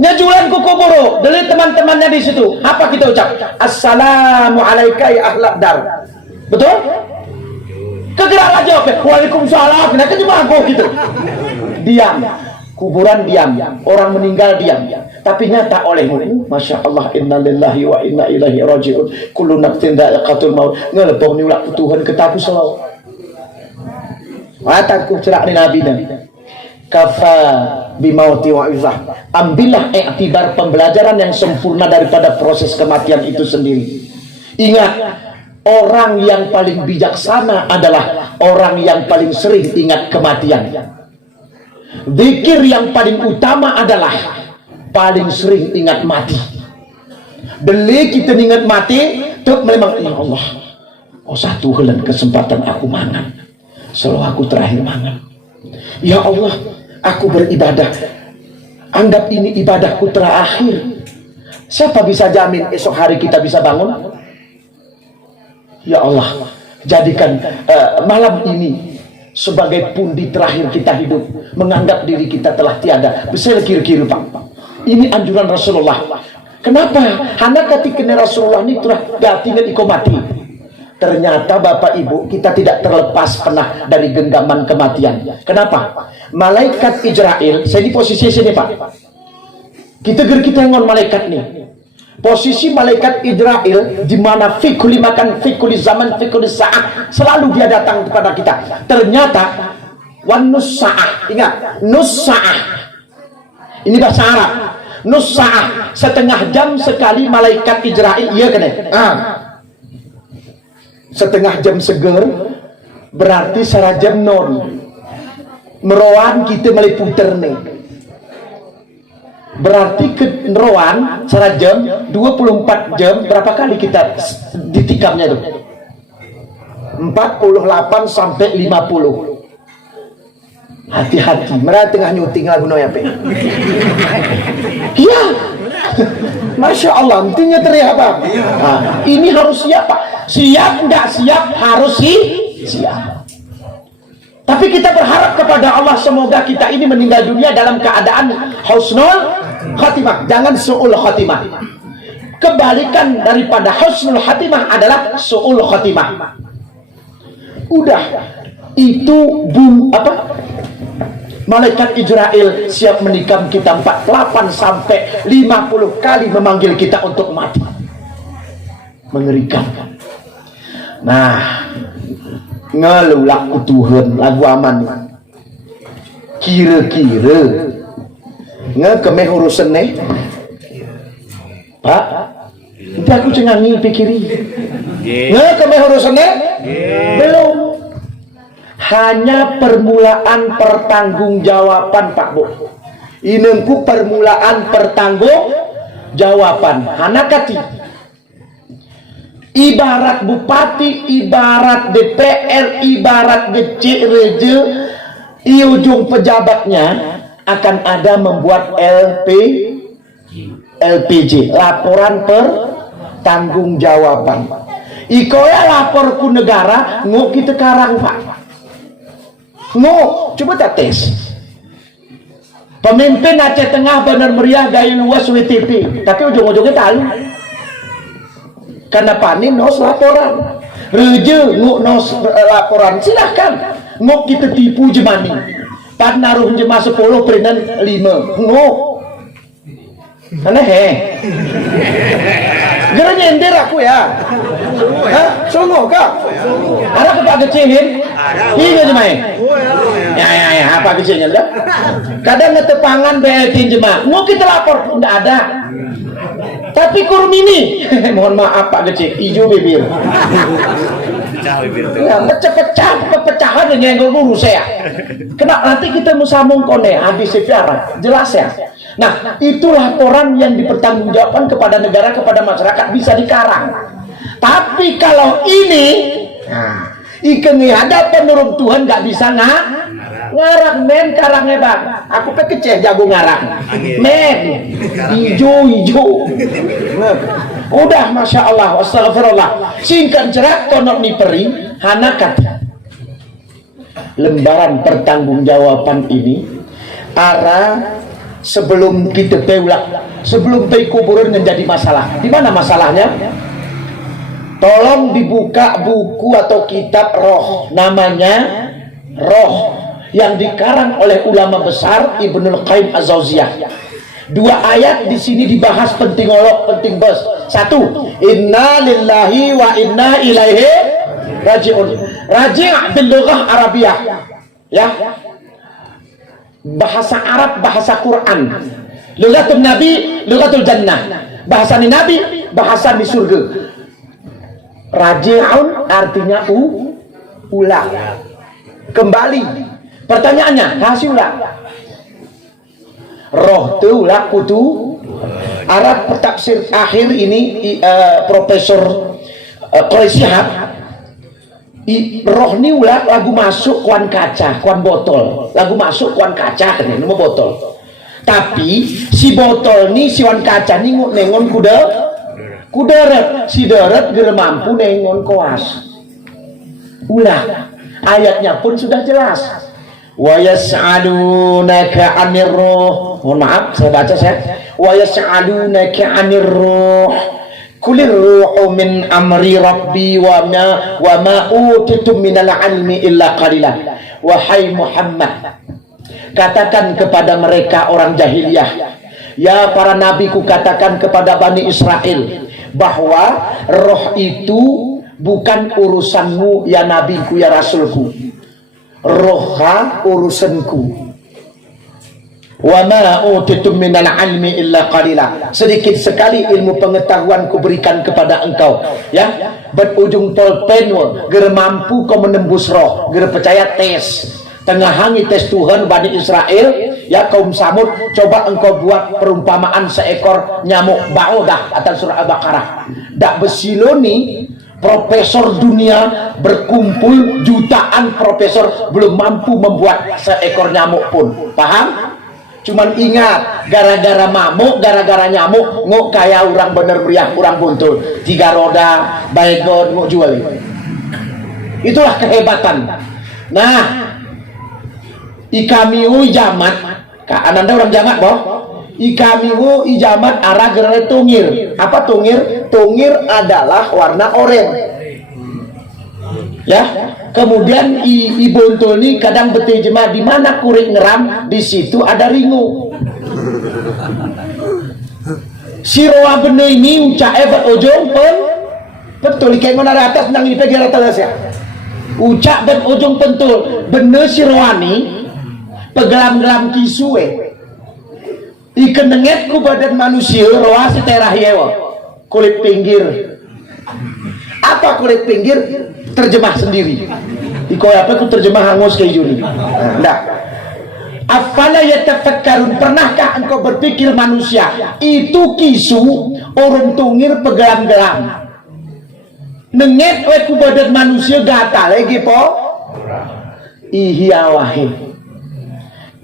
Nyajulan ku kuburu, dari teman-temannya di situ. Apa kita ucap? Assalamualaikum ya ahlak dar. Betul? Kegeraklah jawab. Waalaikumsalam. Kenapa cuma aku gitu? Diam. Kuburan diam, orang meninggal diam, tapi nyata olehmu, masya Allah, inna lillahi wa inna ilaihi rajiun, kullu nafsin dha'iqatul maut, ngelepong niulak Tuhan ketaku selalu. Mataku cerak ni Nabi kafa bimauti wa izah. Ambillah iktibar pembelajaran yang sempurna daripada proses kematian itu sendiri. Ingat, orang yang paling bijaksana adalah orang yang paling sering ingat kematian. Zikir yang paling utama adalah paling sering ingat mati. Beli kita ingat mati, tuh memang ya Allah. Oh satu helan kesempatan aku mangan. Selalu aku terakhir mangan. Ya Allah, aku beribadah. Anggap ini ibadahku terakhir. Siapa bisa jamin esok hari kita bisa bangun? Ya Allah, jadikan malam ini sebagai pundi terakhir kita hidup, menganggap diri kita telah tiada. Bisa kira-kira Pak, ini anjuran Rasulullah. Kenapa? Karena ketika Rasulullah ini telah tinggal mati. Ternyata Bapak Ibu, kita tidak terlepas pernah dari genggaman kematian. Kenapa? Malaikat Israel, saya di posisi sini Pak. Kita ngon malaikat nih. Posisi malaikat Israel di mana fikuli makan, fikuli zaman, fikuli saat, selalu dia datang kepada kita. Ternyata wan nussaah, ingat nussaah. Ini bahasa Arab. Nussaah, setengah jam sekali malaikat Israel, iya kan? Setengah jam seger berarti sarajam non. Meroan kita meliputer nih. Berarti ke neroan salah jam 24 jam berapa kali kita ditikamnya tuh? 48 sampai 50. Hati-hati, mereka tengah nyuting lagu Noya Pe. Iya. Masya Allah, intinya teriak apa? Nah, ini harus siap Pak. Siap nggak siap harus siap. Tapi kita berharap kepada Allah semoga kita ini meninggal dunia dalam keadaan husnul khatimah, jangan su'ul khatimah. Kebalikan daripada husnul khatimah adalah su'ul khatimah. Udah, itu malaikat Israel siap menikam kita 48 sampai 50 kali memanggil kita untuk mati. Mengerikan. Nah, ngelulak Tuhan lagu aman kira-kira ngekemeh urusan nih Pak, itu aku cengangi pikiri ngekemeh urusan nih belum, hanya permulaan pertanggungjawaban Pak Bu. Inengku permulaan pertanggungjawaban hanakati. Ibarat bupati, ibarat DPR, ibarat DCRJ, di ujung pejabatnya akan ada membuat LPJ, laporan pertanggungjawaban. Ikoya lapor ku negara, ngok kita karang Pak. Ngok, coba tak tes. Pemimpin Aceh Tengah benar meriah gaya luas WTP, tapi ujung-ujungnya tahu. Karena panin nos laporan, reje nguk nos laporan, silahkan nguk kita tipu jemani, pan naruh jemah 10 perinan 5 nguk, karena gara nyender aku ya, sungguh kak, ada kepak kecihin, iya jemah, ya apa kecilnya dah, kadang ngetepangan BLT jemah, nguk kita lapor, enggak ada. Tapi kurun ini, mohon maaf Pak Kecil, hijau bibir. Ya, pecahan yang ngurus saya. Kena nanti kita musambung kone habis sepiara, jelas ya. Nah, itu laporan yang dipertanggungjawabkan kepada negara, kepada masyarakat bisa dikarang. Tapi kalau ini, ikan ada penurut Tuhan nggak bisa ngarang men karangnya Bang. Aku keceh jago ngarang. Men hijau. Udah Masya Allah, astagfirullah. Singkat cerak konok ni peri hanakat. lembaran pertanggungjawaban ini sebelum kita sebelum kuburan menjadi masalah. Di mana masalahnya? Tolong dibuka buku atau kitab roh, namanya Roh, yang dikarang oleh ulama besar Ibnul Qayyim Az-Jauziyah. 2 ayat di sini dibahas penting bos. 1, inna lillahi wa inna ilaihi raji'un. Raji' bil lughah Arabiyah, ya, bahasa Arab, bahasa Quran. Lughatul Nabi, lughatul Jannah. Bahasa Nabi, bahasa di surga. Raji'un artinya ulang, kembali. Pertanyaannya, hasilnya roh tu ulah kutu Arab tafsir akhir ini Profesor Quraisihab. Roh ni ulah lagu masuk kuan kaca, kuan botol, lagu masuk kuan kaca kan nama botol. Tapi si botol ni si kuan kaca ni nengon kudarat, si darat gere mampu nengon koas. Ulah ayatnya pun sudah jelas. Wa yas'alunaka 'anir ruh. Mohon maaf, saya baca wa yas'alunaka 'anir ruh. Kulir ruhu min amri rabbi wa ma utitum minal ilmi illa qalilan. Wahai Muhammad, katakan kepada mereka orang jahiliyah, ya para nabiku, katakan kepada Bani Israel bahwa roh itu bukan urusanmu ya nabiku ya rasulku. Roha urusanku. Wa ma utitum minal ilmi illa qalila. Sedikit sekali ilmu pengetahuan kuberikan kepada engkau, ya. Berujung pulpen ger mampu kau menembus roh, ger percaya tes. Tengah hangi tes Tuhan Bani Israel, ya kaum Samud, coba engkau buat perumpamaan seekor nyamuk baudah atas surah Al-Baqarah. Dak besiloni profesor dunia berkumpul, jutaan profesor belum mampu membuat seekor nyamuk pun. Paham? Cuman ingat, gara-gara mamuk, gara-gara nyamuk, ngok kaya orang bener meriah, orang buntul. 3 roda, baygon, ngok jual. Itulah kehebatan. Nah, ikamiu jamat, Kak Ananda orang jamat boh. Ikamiu ijamat arah gerai tungir. Apa tungir? Tungir adalah warna oranye. Ya, kemudian ibuntul ni kadang berterjemah di mana kurik ngeram, di situ ada ringu. Si roa bener ini ucap berujung betul kayak mana atas nang ipe gara telas ya. Ucap berujung pentul bener si roa ni pegelam-gelam kisue. Ikenenget ku badan manusia roa si terahyewa kulit pinggir. Apa kulit pinggir? Terjemah sendiri. Iko apa ku terjemah hangus kayak juni. Nah, afala yatafakkarun, pernahkah engkau berpikir manusia itu kisu orang tungir pegelam-gelam. Nenget we ku badan manusia gatal lagi po. Ihi awahe.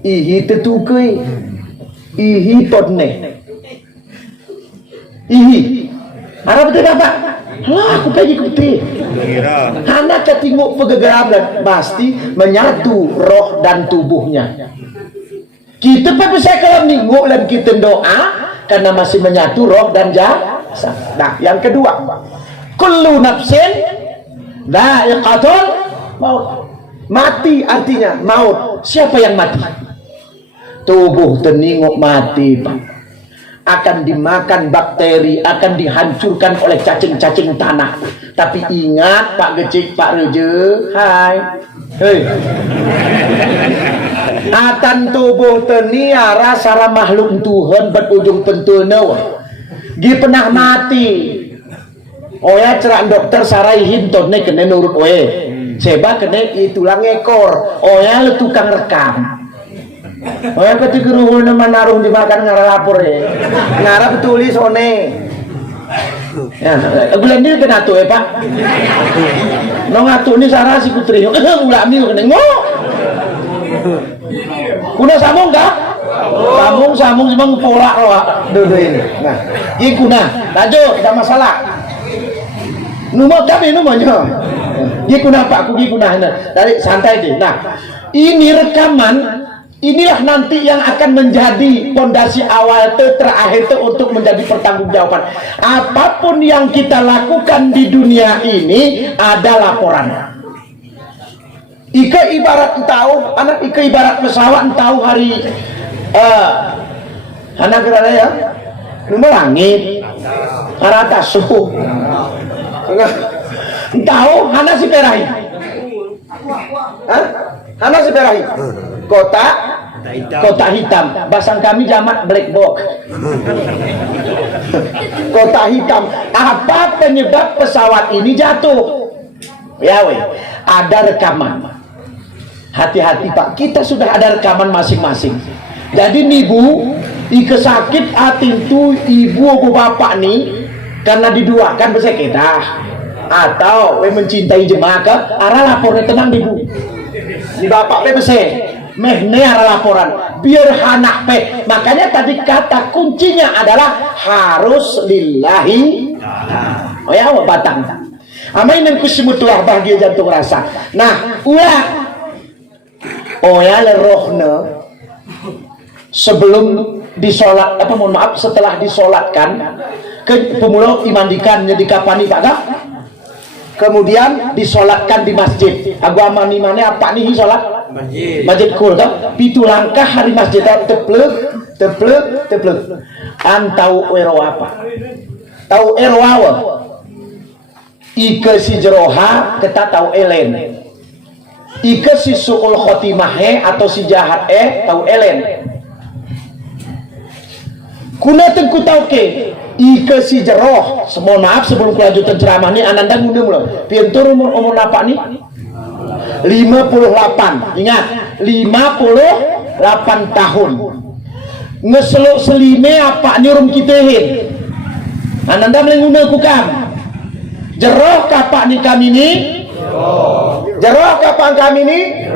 Ihi tetukei. Ihi podne. Ihi. Arab betul apa? Lah, aku pergi kuti. Anak ketinguk pegegeram dan pasti menyatu roh dan tubuhnya. Kita pun bisa kalau minggu dan kita doa karena masih menyatu roh dan jasad. Nah, yang kedua, kullu nafsin dha'iqatul maut. Mati artinya maut. Siapa yang mati? Tubuh teninguk mati, Pak. Akan dimakan bakteri, akan dihancurkan oleh cacing-cacing tanah. Tapi ingat Pak Gecik, Pak Reje, hai, hei, atan tubuh teniara sara makhluk Tuhan berujung pentulna. Gi pernah mati. Oya cerak dokter sarai hinton ne kena nurut oe. Seba kena tulang ekor. Oya le tukang rekam. Oh ya ketika ruhul nama naruh dimakan ngara lapor ya, ngara tulis one. Ya, bulan ini kena tuh ya Pak. No ngatu ini sarah si putri. Ulah ambil kena ngok. Kuna sambung kah? Sambung cuma pola loh. Dua ini. Nah, ini kuna. Lanjut, tidak masalah. Numah kami numanya. Gimana Pak? Aku gimana? Dari santai deh. Nah, ini rekaman. Inilah nanti yang akan menjadi pondasi awal terakhir untuk menjadi pertanggungjawaban. Apapun yang kita lakukan di dunia ini ada laporan. Ika ibarat tahu, anak ika ibarat pesawat tahu hari anak gerada ya, nomor langit, arah atas suhu. Tahu, anak si perahi. Anak si perahi. Kota hitam. Bahasa kami jamak black box. Kota hitam. Apa penyebab pesawat ini jatuh? Ya weh, ada rekaman. Hati-hati Pak, kita sudah ada rekaman masing-masing. Jadi ibu, ike sakit hati itu ibu atau bapak nih karena diduakan besar kita, atau mencintai jemaah ke arah lapornya tenang ibu. Di bapak pe besar. Mehne arah laporan biar hanak pe. Makanya tadi kata kuncinya adalah harus lillahi. Oh ya, batang. Amain yang kusimutulah bahagia jantung rasa. Nah, ulah. Oh ya, lerohne sebelum disolat, mohon maaf, setelah disolatkan ke pemula dimandikan jadi kapani Pak Kak. Kemudian disolatkan di masjid. Agama ni mana apa nih solat? Masjid kul tak? Pitu langkah hari masjid teplek. Antau ero apa? Tahu ero apa? Ike si jeroha kita tahu elen. Ike si suul khotimahe atau si jahat tahu elen. Kuna tengku tahu ke? Ike si jeroh. Mohon maaf sebelum kelanjutan ceramah ini ananda ngundang loh. Pintu umur apa nih? 58. Ingat, 58 tahun. Ngeseluk selime apa nyurum kitehin. Ananda melenguna kukam. Jeroh kapak ni kami ni? Jeroh kapan kami ni?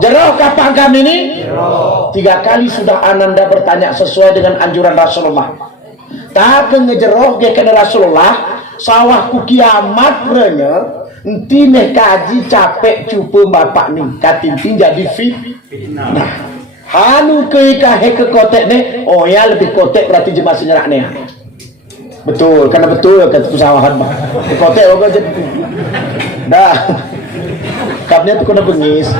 Jeroh kapan kami ni? 3 kali sudah ananda bertanya sesuai dengan anjuran Rasulullah. Tak ngejeroh dia kena Rasulullah. Sawahku kiamat renya. Enti meh kaji capek cupa bapak ni katinting jadi fit. Nah, hanu ke kotek ni, oh ya lebih kotek berarti jemaah senyerak ni. Betul, karena betul kata pesawahan bah. Kotek apa jadi. Dah. Kapnya tu kena bengis.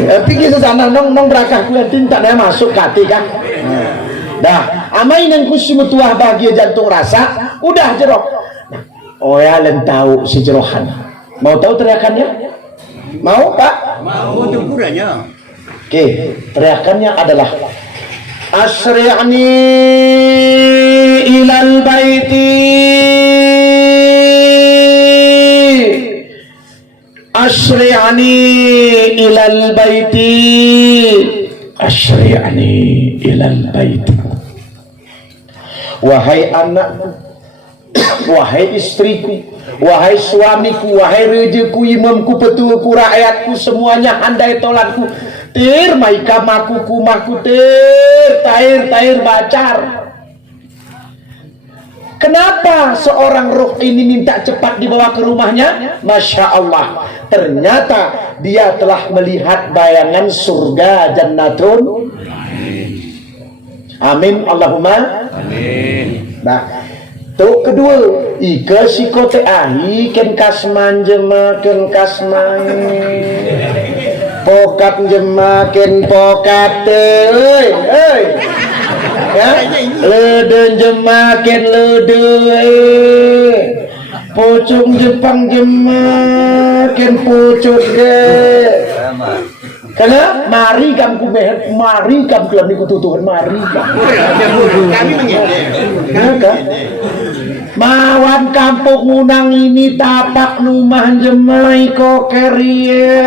Pergi sana nong berakah ku yang tak nak masuk kati kan. Dah, amain yang kusimutuah bahagia jantung rasa, udah jerok. Oh ya len tahu si jerohan. Mau tahu teriakannya? Mau Pak? Mau tuh kurangnya. Oke, teriakannya adalah Asri'ani ilal baiti, Asri'ani ilal baiti, Asri'ani ilal baiti. Wahai anakku, wahai istriku, wahai suamiku, wahai rejeku, imamku, petuaku, rakyatku, semuanya handai tolatku. Tir mai kamaku kumahku tair bacar. Kenapa seorang roh ini minta cepat dibawa ke rumahnya? Masya Allah, ternyata dia telah melihat bayangan surga jannatun. Amin Allahumma amin. Nah, tu kedua, ika si kote ahi ken kasman jema ken kasman. Pokat jemakin pokat euy ya leden jemakin lede pucung Jepang jemakin pucut ge karena mari kam ku meher mari kam kelam niku tutuhan mari Kami mengingat. Mawan kampung unang ini tapak numah jemai ko kerie.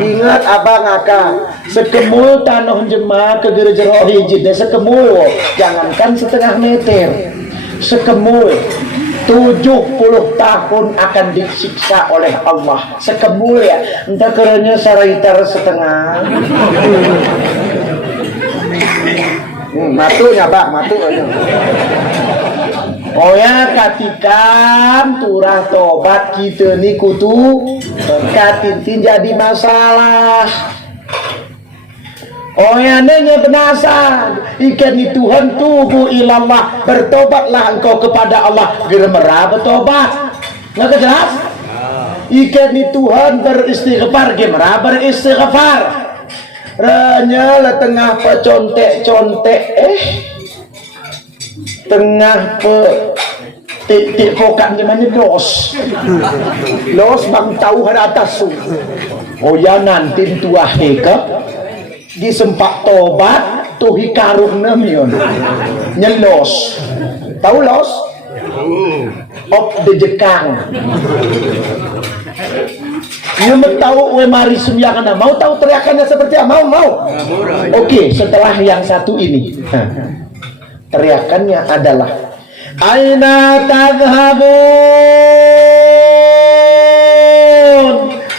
Ingat abang akak, sekemul tanah jemaah ke gereja hijid, sekemul, jangankan setengah meter, sekemul 70 tahun akan disiksa oleh Allah. Sekemul ya, entah keranya saraitar setengah. Matu nyabak, matu aja. Oh ya, katikan turah tobat kita ni kutu katintin jadi masalah. Oh ya, nanya benasa ikan ni Tuhan tubu ilallah, bertobatlah engkau kepada Allah, geremera bertobat. Nggak jelas? Ikan ni Tuhan beristighfar, gemera beristighfar. Ranya tengah pecontek-contek tengah titik pokat gimana los bang tahu hari atas su. Oh ya, nanti tua heka di sempat tobat tuh hikarung namion nyelos, tahu los op de jekang. Nyumet tahu we mari sumyangan, mau tahu teriakannya seperti apa? Mau Oke, setelah yang satu ini teriakannya adalah aina tadhhabun,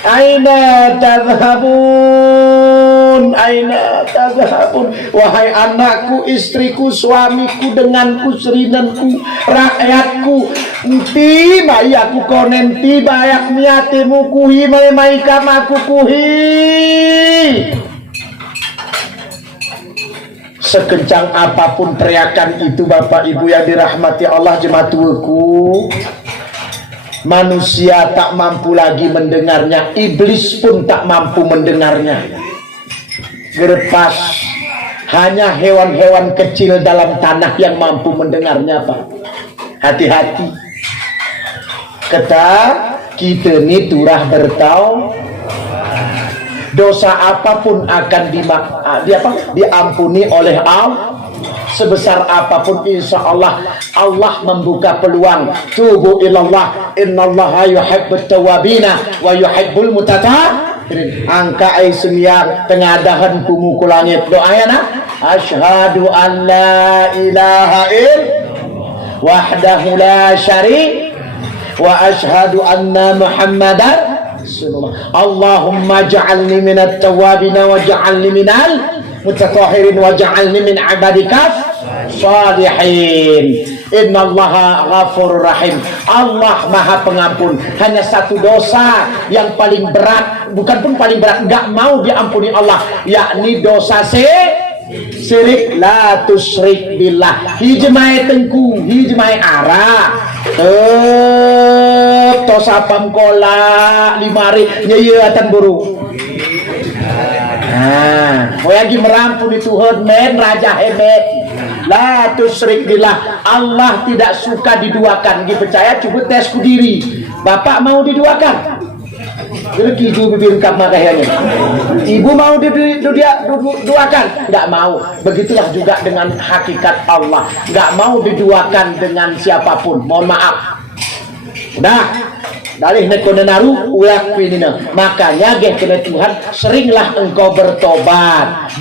aina tadhhabun, aina tadhhabun, wahai anakku, istriku, suamiku, denganku, serinanku, rakyatku, enti bayaku konen ti bayak niatemu kuhi mai kamaku kuhi. Sekencang apapun teriakan itu Bapak Ibu yang dirahmati Allah jemaat tuaku, manusia tak mampu lagi mendengarnya, iblis pun tak mampu mendengarnya. Gerepas hanya hewan-hewan kecil dalam tanah yang mampu mendengarnya Pak. Hati-hati. Kita ni turah bertau dosa apapun akan diampuni oleh Allah. Sebesar apapun insya Allah membuka peluang. Tubu ilallah, innallaha yuhibbut tawabina wa yuhibbul mutatahhirin. Angka ai semyang tengadahan kumu ku langit doayana asyhadu an la ilaha illallah wahdahu la syarika wa asyhadu anna muhammadar Allahumma ja'alni minat tawabina wa ja'alni minal mutatahhirin wa ja'alni min ibadika salihin. Innallaha ghafurur rahim. Allah maha pengampun. Hanya satu dosa yang paling berat, bukan pun paling berat, enggak mau diampuni Allah, yakni dosa syirik. La tusyrik billah. Hijmai tengku, hijmai arah. Tosa pamkola limari nyeyeatan buru. Lagi merampuni Tuhan men raja hebat. La tusyrik billah. Allah tidak suka diduakan. Dia percaya coba tes ku diri. Bapak mau diduakan? Ibu bibir kap makanya. Ibu mau diduakan? Enggak mau. Begitulah juga dengan hakikat Allah. Enggak mau diduakan dengan siapapun. Mohon maaf. Dah, dalih neko nenaru uyak pinina. Makanya ge kena Tuhan, seringlah engkau bertobat,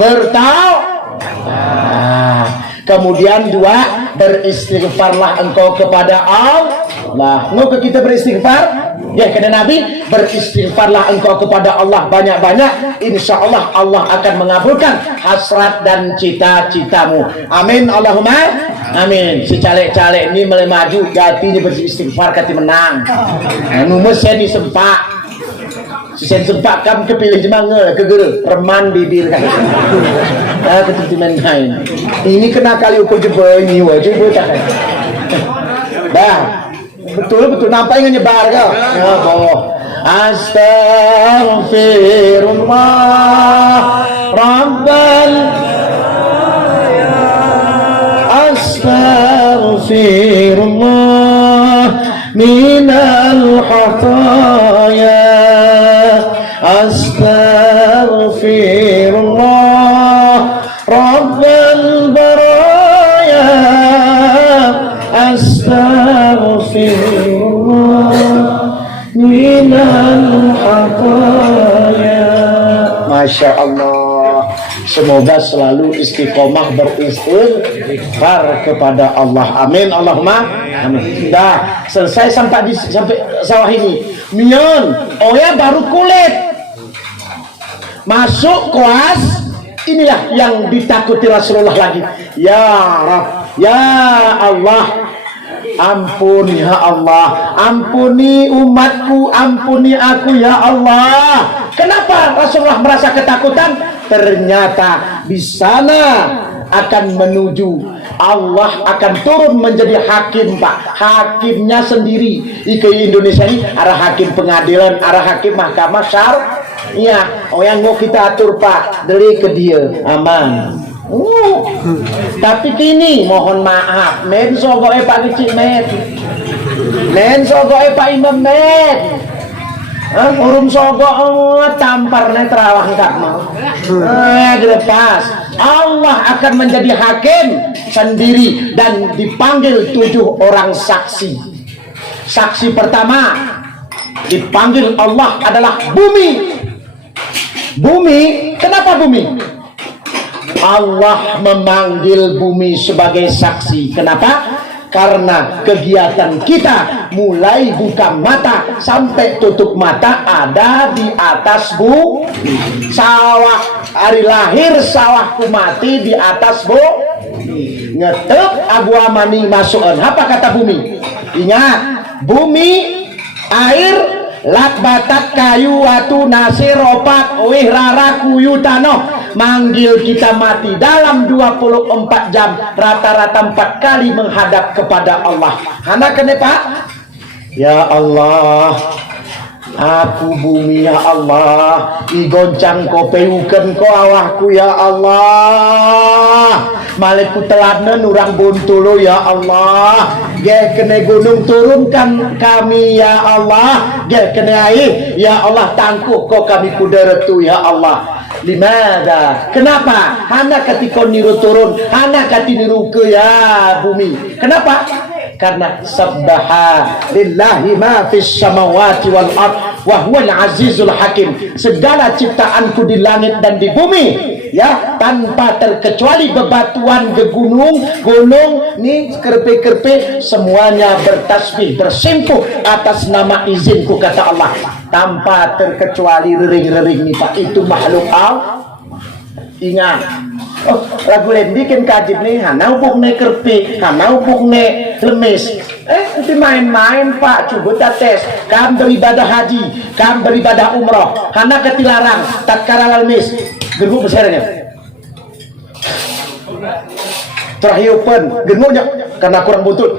kemudian dua, beristighfarlah engkau kepada Allah. Ngopo kita beristighfar? Ya kena Nabi, beristighfarlah engkau kepada Allah banyak-banyak, insya Allah Allah akan mengabulkan hasrat dan cita-citamu. Amin Allahumma amin. Si caleg-caleg ini mulai maju gatinya beristighfar kati menang. Numes saya disempak. Si sen sempak kam kepilih jemangel kegere reman bibir kan. Ketutiman kain. Ini kena kali ukur jebol ini wajib bocah. Dah. Betul nampak yang nyebar kau. Ya boh. Astaghfirullah Rabbal Astaghfirullah minal khataya Astaghfirullah Rabbal baraya Astaghfirullah minal khataya. Masya Allah. Semoga selalu istiqomah beristighfar kepada Allah. Amin Allahumma amin. Dah selesai sampai sawah ini. Mion, oya baru kulit. Masuk kelas inilah yang ditakuti Rasulullah lagi. Ya Rabb, ya Allah, ampuni ya Allah, ampuni umatku, ampuni aku ya Allah. Kenapa Rasulullah merasa ketakutan? Ternyata di sana akan menuju Allah akan turun menjadi hakim, Pak. Hakimnya sendiri. Ike Indonesia ini arah hakim pengadilan, arah hakim mahkamah syariah. Oh yang mau kita atur, Pak, dari ke dia aman. Tapi kini mohon maaf, men sogoe Pak Kecik men sogoe Pak Imam men urung sogo tamparnya terawang tak mau dilepas. Allah akan menjadi hakim sendiri dan dipanggil 7 orang saksi. Saksi pertama dipanggil Allah adalah bumi. Bumi, kenapa bumi? Allah memanggil bumi sebagai saksi. Kenapa? Karena kegiatan kita mulai buka mata sampai tutup mata ada di atas bumi. Sawah hari lahir sawahku mati di atas bumi. Ngetep abu amani masukan. Apa kata bumi? Ingat, bumi, air, lat batak kayu watu nasi ropat wih rara kuyu tanoh manggil kita mati dalam 24 jam rata-rata 4 kali menghadap kepada Allah. Hana kene Pak? Ya Allah, aku bumi ya Allah, igoncang ko peukeun ko awahku ya Allah. Maleku teladna nurang buntulu ya Allah. Ge kene gunung turunkan kami ya Allah. Ge kene air ya Allah tangkuh ko kami kuderetu ya Allah. Limada? Kenapa? Hana ketika niru turun, hana kati niru ke ya bumi. Kenapa? Karena sabbaha lillahi ma fis samawati wal ard wa huwal azizul hakim. Segala ciptaanku di langit dan di bumi ya tanpa terkecuali bebatuan ke gunung nih kerpe-kerpe semuanya bertasbih bersimpuh atas nama izinku kata Allah tanpa terkecuali rering-rering nih Pak. Itu makhluk Allah. Ingat, oh, lagu lain bikin kajib nih, hana upuk nih kerpi, hana upuk nih lemis. Itu main-main Pak, coba tes. Kam beribadah haji, kam beribadah umroh, hana ketilarang, tatkala lemis, gerbuk besarnya. Terakhir pun, gemuknya karena kurang butuh.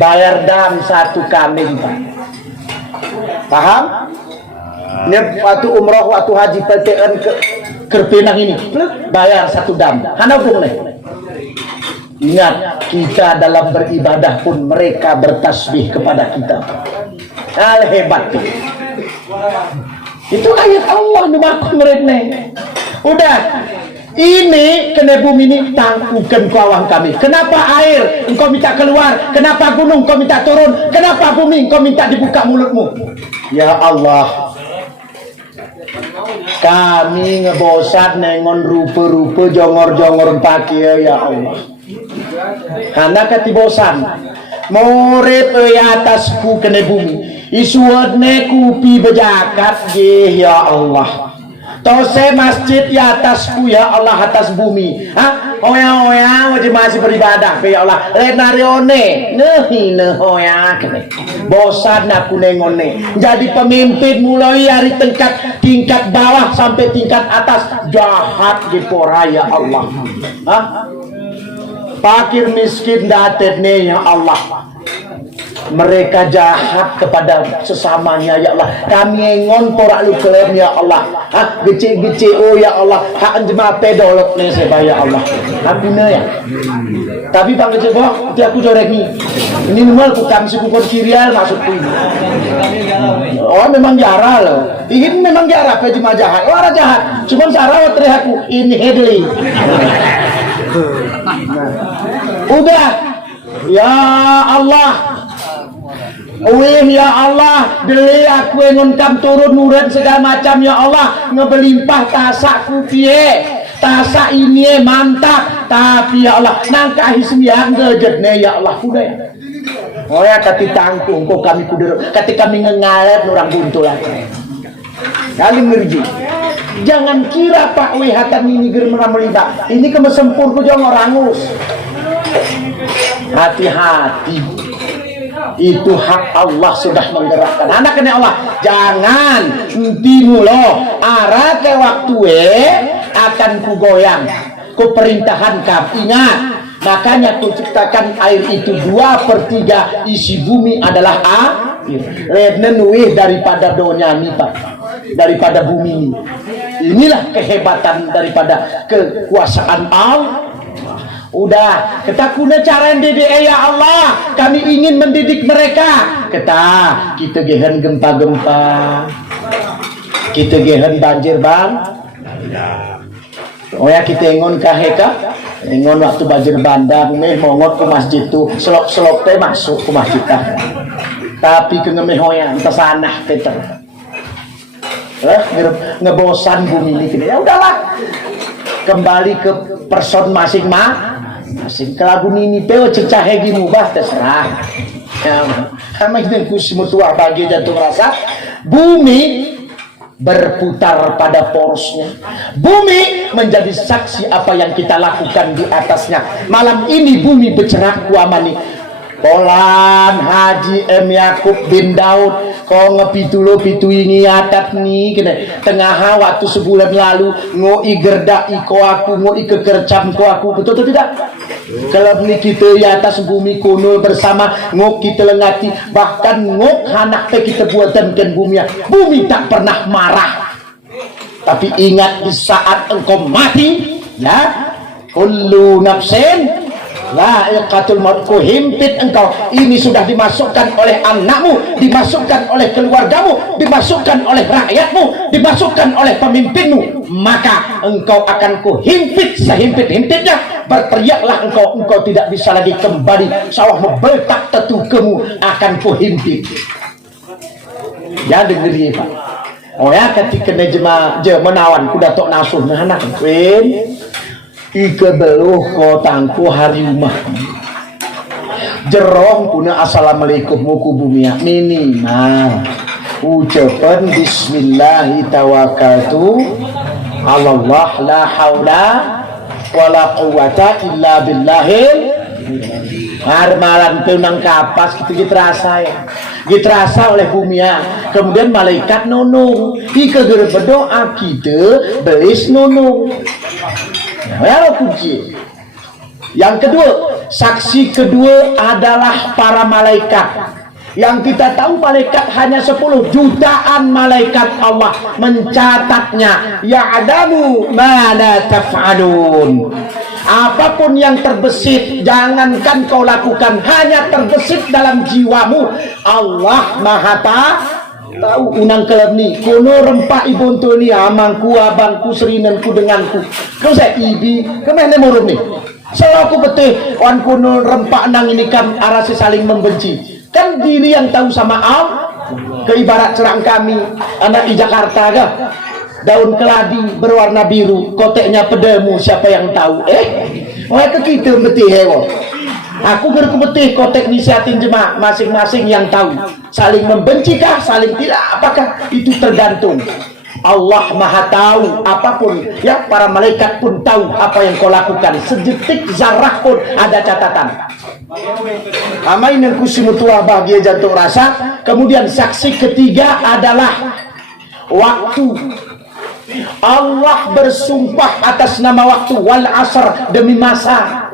Bayar dam 1 kambing Pak. Paham? Ini waktu umroh, waktu haji PTN kerpenang ini bayar 1 dam. Hana upuk nih. Ingat, kita dalam beribadah pun mereka bertasbih kepada kita. Hal hebat tuh. Itu ayat Allah dimakan mereka. Udah, ini kena bumi ini tangkukan kawang kami. Kenapa air engkau minta keluar? Kenapa gunung engkau minta turun? Kenapa bumi engkau minta dibuka mulutmu? Ya Allah, kami ngebosan nengon rupa-rupa jongor-jongor pakai ya Allah. Karena kati bosan murid atasku kena bumi isuadne kupi bejakat ya Allah. Tose masjid ya atasku ya Allah atas bumi. Oya masih beribadah ya Allah. Lenarione nehi hoya kene. Bosan aku nengone. Jadi pemimpin mulai dari tingkat bawah sampai tingkat atas jahat di pora ya Allah. Fakir miskin datene ya Allah. Mereka jahat kepada sesamanya ya Allah. Kami engon porak lu kelem ya Allah. Gece-gece oh ya Allah. Hak jemaah pedolot nih sebab ya Allah. Ampuna ya. Tapi bang gece boh, itu aku jorek nih. Ini normal ku kami suku kirial maksudku ini. Oh memang jarah loh. Ini memang jarah pe jemaah jahat. Oh orang jahat. Cuman sarawat aku ini hedli. Udah. Ya Allah. Wih ya Allah, beli aku engon kam turun murid segala macam ya Allah, ngebelimpah tasaku piye, tasak ini mantap, tapi ya Allah nangka hismian gejedne ya Allah kuda ya. Oh ya kati tangkung kok kami kuda, kati kami ngengalet orang buntul lagi. Kali ngerji. Jangan kira Pak Wehatan ini germana melibak. Ini kemesempur ku jangan orangus. Hati-hati. Itu hak Allah sudah menggerakkan. Anak kena Allah. Jangan timulo arah ke waktu akan ku goyang. Ku perintahan kap. Ingat. Makanya ku ciptakan air itu 2/3 isi bumi adalah air. Lebih daripada donya nih Pak. Daripada bumi ini. Inilah kehebatan daripada kekuasaan Allah. Udah, kita cara didik ya Allah. Kami ingin mendidik mereka. Kita gehen gempa-gempa. Kita gehen banjir bang. Oh ya kita ingon kaheka. Ingon waktu banjir bandang nih mongot ke masjid tuh selok-selok teh masuk ke masjid tah. Tapi ke ngemehoyan tesanah kita. Ngebosan bumi ini. Ya udahlah. Kembali ke person masing-masing. Kalau lagu ini peo cecahe gimubah terserah. Ya, kami dengan kusmutua bagi jantung rasa. Bumi berputar pada porosnya. Bumi menjadi saksi apa yang kita lakukan di atasnya. Malam ini bumi bercerak kuamani. Polan Haji M. Yakub bin Daud kau ngepitulo pitu ini atat nih kena tengah waktu sebulan lalu ngoi gerda iko aku ngoi kekercam ko aku betul atau tidak? Kalau ini kita di atas bumi kuno bersama ngok kita lengati bahkan ngok anak kita buatan kan bumi tak pernah marah. Tapi ingat di saat engkau mati ya kullu nafsin La'iqatul maut, ku himpit engkau. Ini sudah dimasukkan oleh anakmu, dimasukkan oleh keluargamu, dimasukkan oleh rakyatmu, dimasukkan oleh pemimpinmu. Maka engkau akan ku himpit sehimpit-himpitnya. Berteriaklah engkau tidak bisa lagi kembali. Sawah membeltak tetugemu akan ku himpit. Ya dengeri Pak. Oh ya ketika menawan kuda tok nasuh nah anak ika beluh kotangku hari rumah jerong kuna assalamualaikum muku bumia minimal ucapan bismillahi tawakkaltu Allah la haula wala quwata illa billahil malam tunang kapas gitu terasa ya terasa oleh bumia kemudian malaikat nunung ika berdoa kita belis nunung ya kunci. Yang kedua, saksi kedua adalah para malaikat. Yang kita tahu malaikat hanya 10 jutaan malaikat Allah mencatatnya. Ya'lamu ma la taf'alun. Apapun yang terbesit jangankan kau lakukan, hanya terbesit dalam jiwamu. Allah Maha tahu unang kelab ni kuno rempah ibu untuk ni amangku abangku serinanku denganku kau saya ibi kemana murum ni selalu aku betih wan kuno rempah nang ini kan arasi saling membenci kan diri yang tahu sama keibarat cerang kami anak di Jakarta kah daun keladi berwarna biru koteknya pedemu siapa yang tahu mereka kita betih hewo. Aku berkebetih kotek nisiatin jemaah masing-masing yang tahu saling membencikah saling tidak apakah itu tergantung Allah Maha tahu apapun ya para malaikat pun tahu apa yang kau lakukan sedetik zarah pun ada catatan. Amain yang kusimutua bahagia jantung rasa. Kemudian saksi ketiga adalah waktu. Allah bersumpah atas nama waktu wal asr demi masa.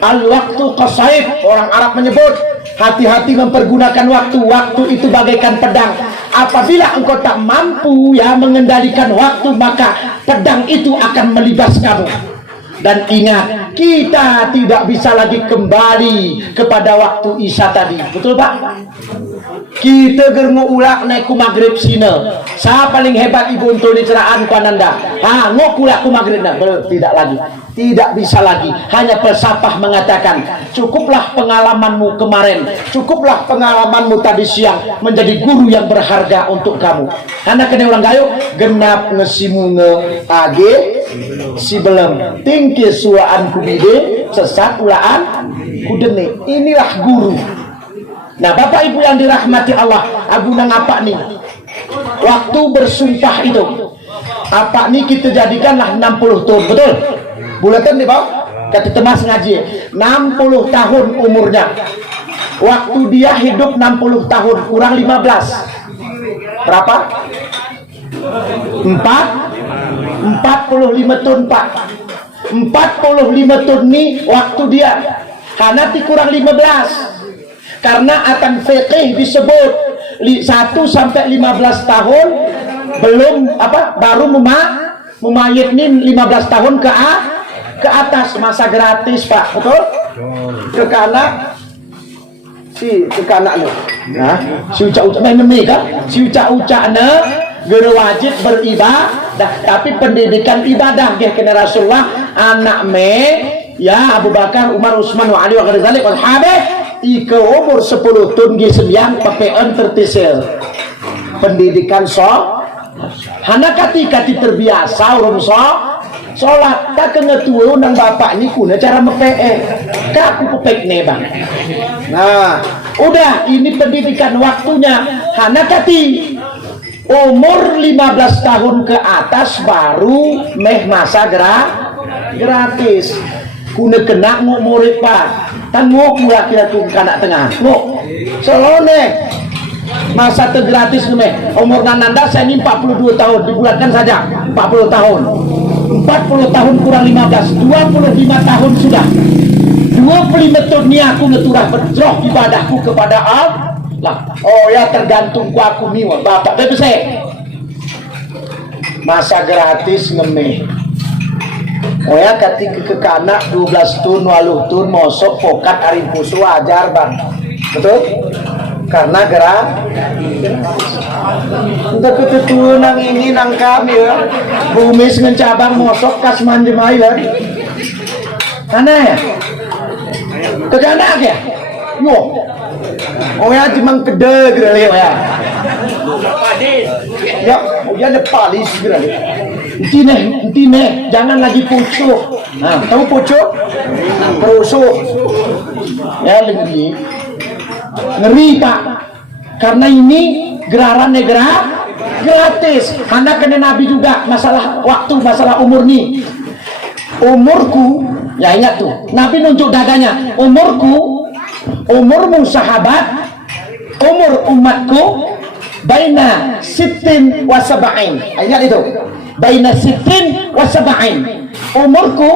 Al-waktu qasaid, orang Arab menyebut hati-hati mempergunakan waktu. Waktu itu bagaikan pedang. Apabila engkau tak mampu ya mengendalikan waktu, maka pedang itu akan melibas kamu. Dan ingat, kita tidak bisa lagi kembali kepada waktu Isya tadi. Betul Pak? Kita germo ulak naik ku maghrib sini. Saya paling hebat ibu untuk diceraan pananda. Ngokulak ku maghrib nah. Tidak lagi. Tidak bisa lagi. Hanya persapah mengatakan, cukuplah pengalamanmu kemarin, cukuplah pengalamanmu tadi siang menjadi guru yang berharga untuk kamu. Karena kena ulang gayo genap ngesimu nge age si belum tingki suaan kubide sesat ulaan kudene. Inilah guru. Nah Bapak Ibu yang dirahmati Allah, aguna ngapa nih waktu bersumpah itu apa nih kita jadikanlah 60 tahun, betul? Bulatan nih Pak, kata temas ngaji 60 tahun umurnya. Waktu dia hidup 60 tahun kurang 15 berapa? 45 tahun Pak. 45 tahun nih waktu dia karena kurang 15. Karena akan fikih disebut 1 sampai 15 tahun belum baru memayit nih 15 tahun ke atas masa gratis Pak, betul? Ke kanak lo. Nah, si ucap-ucap ini kan, si ucap-ucap wajib beribadah, tapi pendidikan ibadah dia kena Rasulullah anak ya Abu Bakar, Umar, Utsman, wa Ali wa ghairizalik wal habib ike umur 10 tahun ge sembiang PPN tertisir pendidikan hana kati terbiasa urung sholat tak kengetua nang bapak ni kuna cara mepe kaku pepek ne bang. Nah udah ini pendidikan waktunya hana kati umur 15 tahun ke atas baru masa gratis kuna kena murid Pak tangguh kira-kira kanak tengah selone masa gratis umur nananda saya ini 42 tahun dibulatkan saja 40 tahun 40 tahun kurang 15 25 tahun sudah 25 tahun ni aku ngeturah berjroh ibadahku kepada Allah. Oh ya tergantung aku nih bapak saya masa gratis oh ya ketika ke kanak 12 tahun 8 tahun mosok pokat arin pusu ajar bang betul karena untuk ketutuan nang ini nang kami ya bumi dengan cabang mosok kas mandi mayan mana ya keganak ya yo oh ya cuma kede gitu ya ya oh ya ada palis gitu Intine, jangan lagi pucuk. Nah, tahu pucuk? Perusuk. Ya, ngeri Pak. Karena ini geraran negara gratis. Karena kena Nabi juga masalah waktu, masalah umur nih. Umurku, ya ingat tuh. Nabi nunjuk dadanya. Umurmu sahabat, umur umatku, baina sittin wa sab'in. Ingat itu. Baina sittin wa sab'in. Umurmu,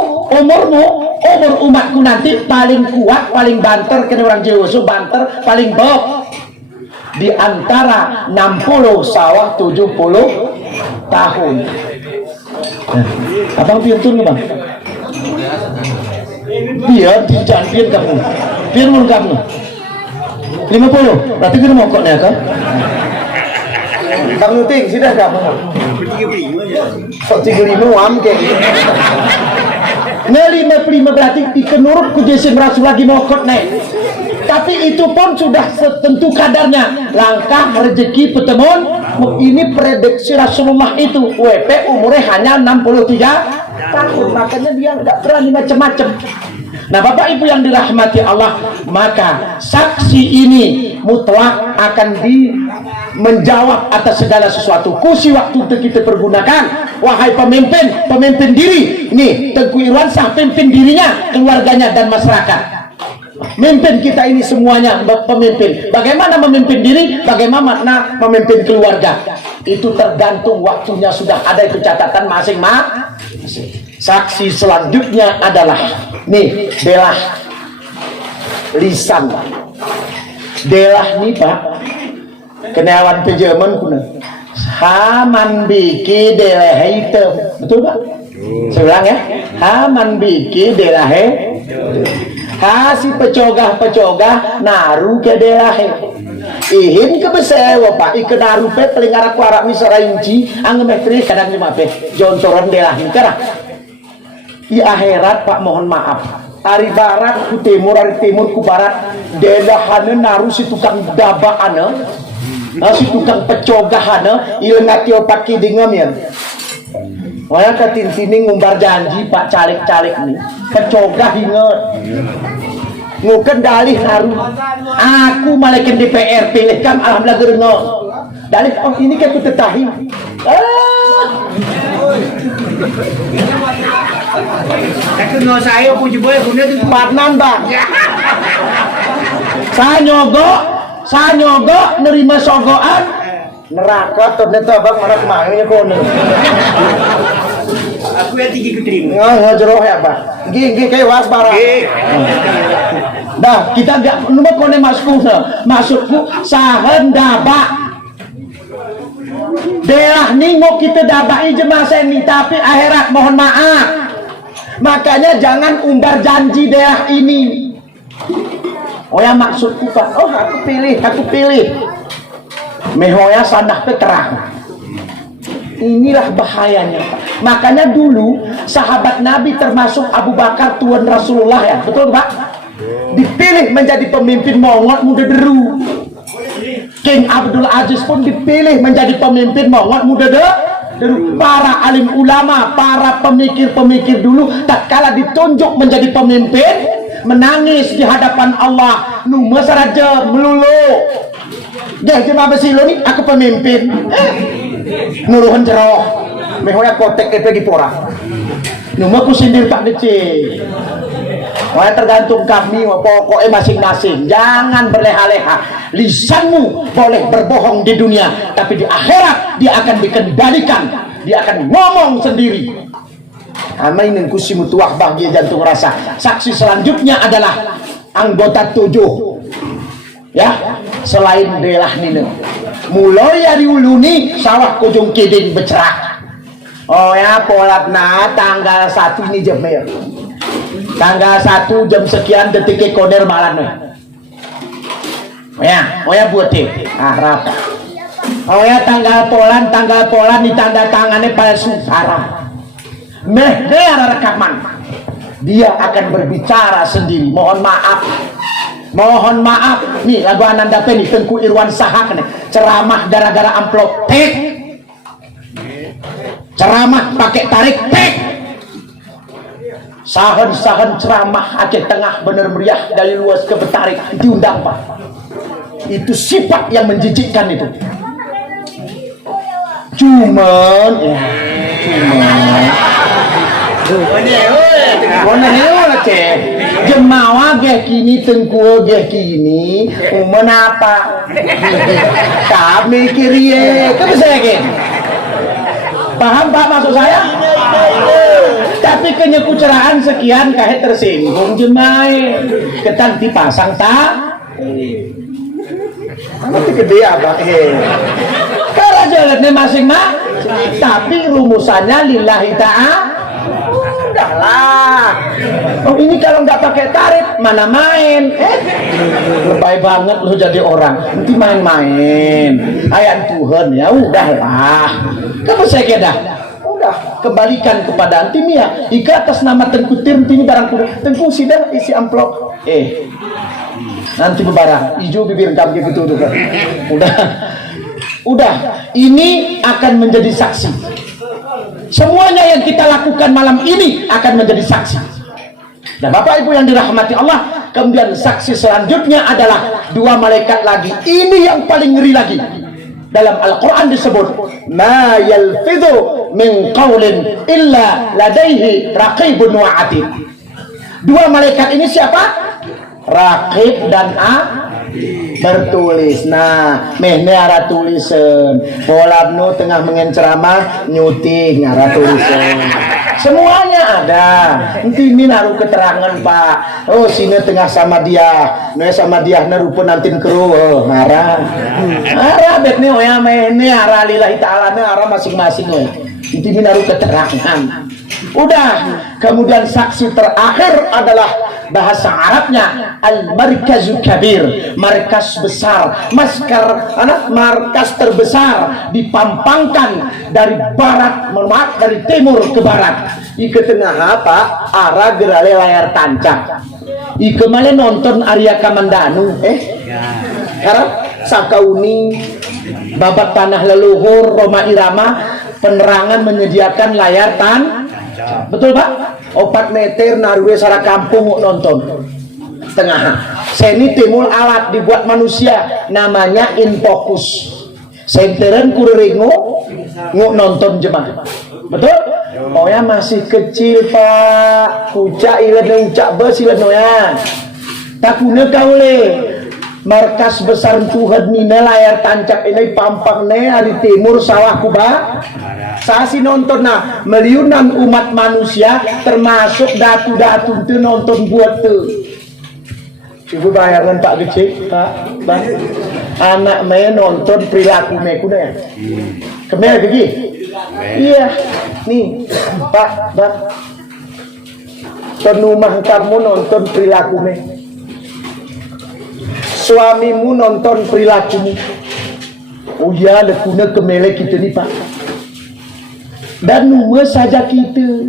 umur umatku nanti paling kuat, paling banter kena orang Jawa banter, paling bok di antara 60 sawah 70 tahun. Abang piantun Bang? Biar dijampian kamu. Biar mun kamu. 50. Berarti kita mau kok nih kan? Bang Nuting sudah kamu. 35 am kayak gitu. Nah 55 berarti dikenurut ku jesim rasul lagi mokot naik. Tapi itu pun sudah tentu kadarnya. Langkah rezeki petemun ini prediksi Rasulullah itu. WP umurnya hanya 63 tahun. Makanya dia nggak berani macam-macam. Nah Bapak Ibu yang dirahmati Allah, maka saksi ini mutlak akan menjawab atas segala sesuatu. Kursi waktu itu kita pergunakan. Wahai pemimpin diri. Nih Tengku Irwansah pimpin dirinya, keluarganya dan masyarakat. Mimpin kita ini semuanya pemimpin. Bagaimana memimpin diri, bagaimana memimpin keluarga. Itu tergantung waktunya sudah ada itu catatan masing-masing. Saksi selanjutnya adalah nih belah lisan. Belah nih Pak. Kenawan pejaman kuna. Haman biki delahe hitam. Betul Pak? Saya ulang ya. Haman biki delahe. Kasih pecogah naru ke delahe. Ihin ke besewa Pak. Ike naru pe pelingara kuarak misara inci. Angemetri kadang lima pe. Jontoran delahin kerah. Di akhirat Pak mohon maaf. Hari barat ku timur, hari timur ku barat. Delahane naru si tukang dabaane. Si tukang pecogahane. Ilengati opak kidingam ya. Wala katin sini ngumbar janji Pak calik-calik nih. Pecogah inget. Nguken dalih naru. Aku malaikat DPR pilihkan alhamdulillah gerno. Dalih oh ini kan ku tetahi. Tapi nggak saya pun juga punya itu Patnan bang. Saya nyogok nerima sogoan neraka ternyata bang marah kemana kono. aku yang tinggi keterima. Ngejeroh ya bang. Gigi kayak wasbara. Dah kita nggak nomor kone masukku sahen daba. Daerah ningok kita dabai jemaah seni tapi akhirat mohon maaf. Makanya jangan umbar janji daerah ini. Oh ya maksudku Pak, oh aku pilih. Mehoya sandah terang. Inilah bahayanya Pak. Makanya dulu sahabat Nabi termasuk Abu Bakar tuan Rasulullah ya, betul Pak? Dipilih menjadi pemimpin Mongot muda deru. King Abdul Aziz pun dipilih menjadi pemimpin Mongot muda deru. Para alim ulama, para pemikir-pemikir dulu tatkala ditunjuk menjadi pemimpin menangis di hadapan Allah. Nu mesaraja melulu. Dah jemaah besilo ni aku pemimpin. Nuruhan jeroh. Mehoya kotek di pora. Nu aku sindir tak dece. Wah tergantung kami, pokoknya masing-masing. Jangan berleha-leha. Lisanmu boleh berbohong di dunia, tapi di akhirat dia akan dikendalikan. Dia akan ngomong sendiri. Amai nengkusi mutuah bahagia jantung rasa. Saksi selanjutnya adalah anggota 7. Ya, selain delah nina. Mulai dari uluni sawah kujung kiding bercerak. Oh ya, polatna tanggal 1 ini jam ya. Tanggal 1 jam sekian detik koder malam nih. Oh ya buat rapa. Oh ya tanggal polan ditanda tangannya palsu haram. Dia ada rekaman. Dia akan berbicara sendiri. Mohon maaf. Nih lagu Ananda Pen Tengku Irwan Sahak nih. Ceramah gara-gara amplop tek. Ceramah pakai tarik tek. Sahen ceramah Aceh Tengah bener meriah dari luas ke Betarik diundang Pak. Itu sifat yang menjijikkan itu. Cuman Bener ceh. Jemawa geh kini tengku geh kini menapa? Kami kiri ke saya geh. Paham Pak maksud saya? Tapi kenyekuceraan sekian kahe tersinggung jemaah. Ketan dipasang tak? Nanti gede abang. Kalau jalannya masing-masing. Tapi rumusannya lillahi ta'ala. Udahlah. Oh ini kalau nggak pakai tarif mana main? Lebay banget lo jadi orang. Nanti main-main. Ayat Tuhan ya udahlah. Kamu saya kira udah kembalikan kepada antimia. Jika atas nama Tengku Tirti ini barang kuda. Tengku sidang isi amplop. Nanti bebarang hijau bibir kamu gitu tuh kan. Udah. Ini akan menjadi saksi. Semuanya yang kita lakukan malam ini akan menjadi saksi. Dan Bapak Ibu yang dirahmati Allah, kemudian saksi selanjutnya adalah 2 malaikat lagi. Ini yang paling ngeri lagi. Dalam Al-Quran disebut ma yalfidhu min qawlin illa ladaihi raqibun wa atid. 2 malaikat ini siapa? Raqib dan bertulis. Nah, mehne ara tulisan. Polabnu tengah mengenceramah nyuting ara tulisan. Semuanya ada. Nanti ini naruh keterangan Pak. Oh sini tengah sama dia. Nah sama dia naruh penantin kru. Oh ara bet nih ya mehne ara lillahi ta'ala ara masing-masing we. Nanti ini naruh keterangan. Udah. Kemudian saksi terakhir adalah bahasa Arabnya al-markazul kabir, markas besar, markas terbesar dipampangkan dari barat, dari timur ke barat. Ike tengah apa? Arah gerale layar tancap. Ike male nonton Arya Kamandanu, karena Sakauni, babat tanah leluhur, Roma Irama, penerangan menyediakan layar betul Pak? 4 meter narwe sara kampung nonton tengah seni timul alat dibuat manusia namanya infocus senteren kuriringu nonton jemaah betul Noya masih kecil pak. Kucak ilan ucak bes ilan noya. Takuna kau le. Markas besar Tuhan nina layar tancap ini pampang ne hari timur sawah kuba. Saya si nonton nah meliunan umat manusia termasuk datu-datu itu nonton buat tuh. Ibu bayangan Pak Gecik, Pak, Bang. Anak me nonton perilaku me kuda ya. Kemana gigi? Iya, nih Pak, Bang. Penumah kamu nonton perilaku me. Suamimu nonton perilakumu. Oh ya, lekuna kemele kita nih Pak. Dan numa saja kita.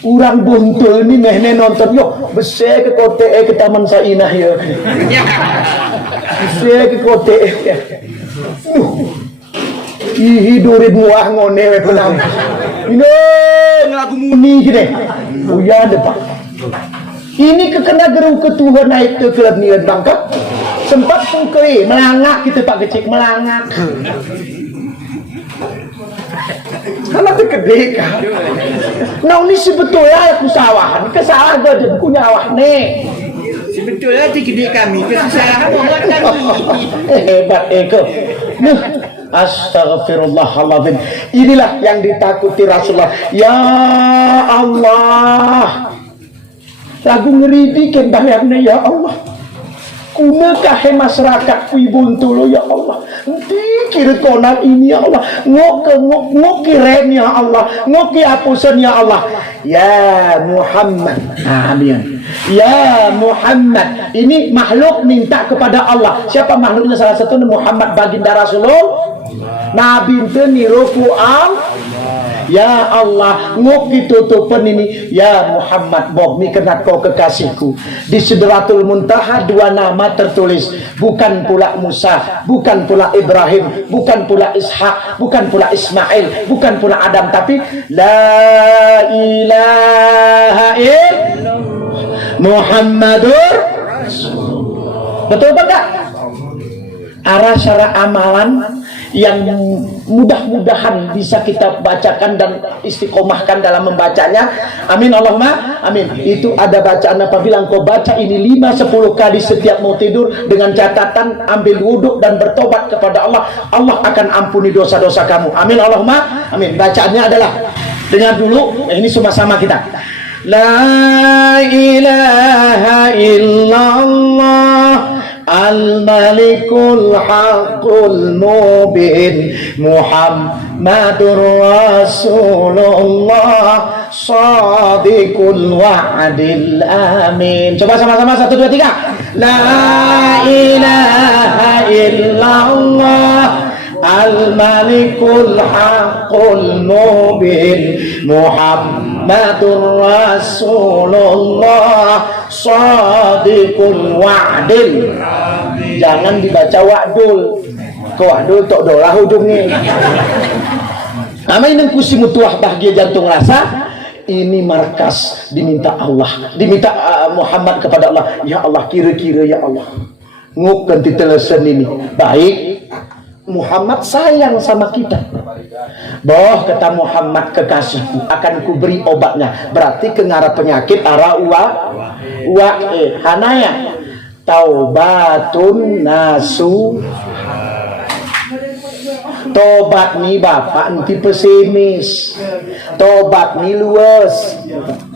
Urang buntul ni mehne nonton yo besar ke kote ke taman Sainah ya. Besar ke kote. Ih durit muah ngone we pulang. Ini ngelagu muni gini. Oh ya ada Pak. Ini kekena geru ketuhan naik ke kelab nian bangka. Sempat pungkei melangak kita Pak Gecik melangak. Karena itu gede kan. Nah ini sebetulnya aku sawahan kesalahan gede punya awak nih. Sebetulnya di gede kami kesalahan orang kami. Hebat Eko. Astagfirullahaladzim. Inilah yang ditakuti Rasulullah. Ya Allah. Lagu ngeridikan bayangnya ya Allah. Kuna kahe masyarakat Kuibuntulo ya Allah. Nanti kira konan ini ya Allah. Ngok kiren ya Allah. Ngok hapusan ya Allah. Ya Muhammad. Amin. Ya Muhammad. Ini makhluk minta kepada Allah. Siapa makhluknya? Salah satu Muhammad baginda Rasulullah. Nabi itu niruku Ya Allah, ngok ditutupan ini. Ya Muhammad, bohmi kena kau kekasihku. Di Sidratul Muntaha dua nama tertulis. Bukan pula Musa, bukan pula Ibrahim, bukan pula Ishak, bukan pula Ismail, bukan pula Adam, tapi La ilaha illallah Muhammadur Rasulullah. Betul enggak? Arah syara amalan yang mudah-mudahan bisa kita bacakan dan istiqomahkan dalam membacanya. Amin Allahumma amin. Itu ada bacaan apabila engkau baca ini 5-10 kali setiap mau tidur dengan catatan ambil wudhu dan bertobat kepada Allah, Allah akan ampuni dosa-dosa kamu. Amin Allahumma amin. Bacaannya adalah, dengar dulu, ini sama-sama kita. La ilaha illallah Al-Malikul Haqqul Mubin Muhammadur Rasulullah Shadiqul Wa'dil Amin. Coba sama-sama 1, 2, 3. La ilaha illallah Al-Malikul Haqqul Mubin Muhammadur Rasulullah Shadiqul Wa'dil. Jangan dibaca wa'dul. Ke wa'dul tok dolah ujungnya. Namanya nengkusi mutuah bahagia jantung rasa. Ini markas diminta Allah, diminta Muhammad kepada Allah. Ya Allah, kira-kira ya Allah, nguk ganti telesan ini. Baik, Muhammad sayang sama kita. Boh kata Muhammad kekasihku, akan kuberi obatnya. Berarti kengarah penyakit arah hanaya. Taubatun nasu. Tobat nih bapak nanti pesimis. Tobat nih luas.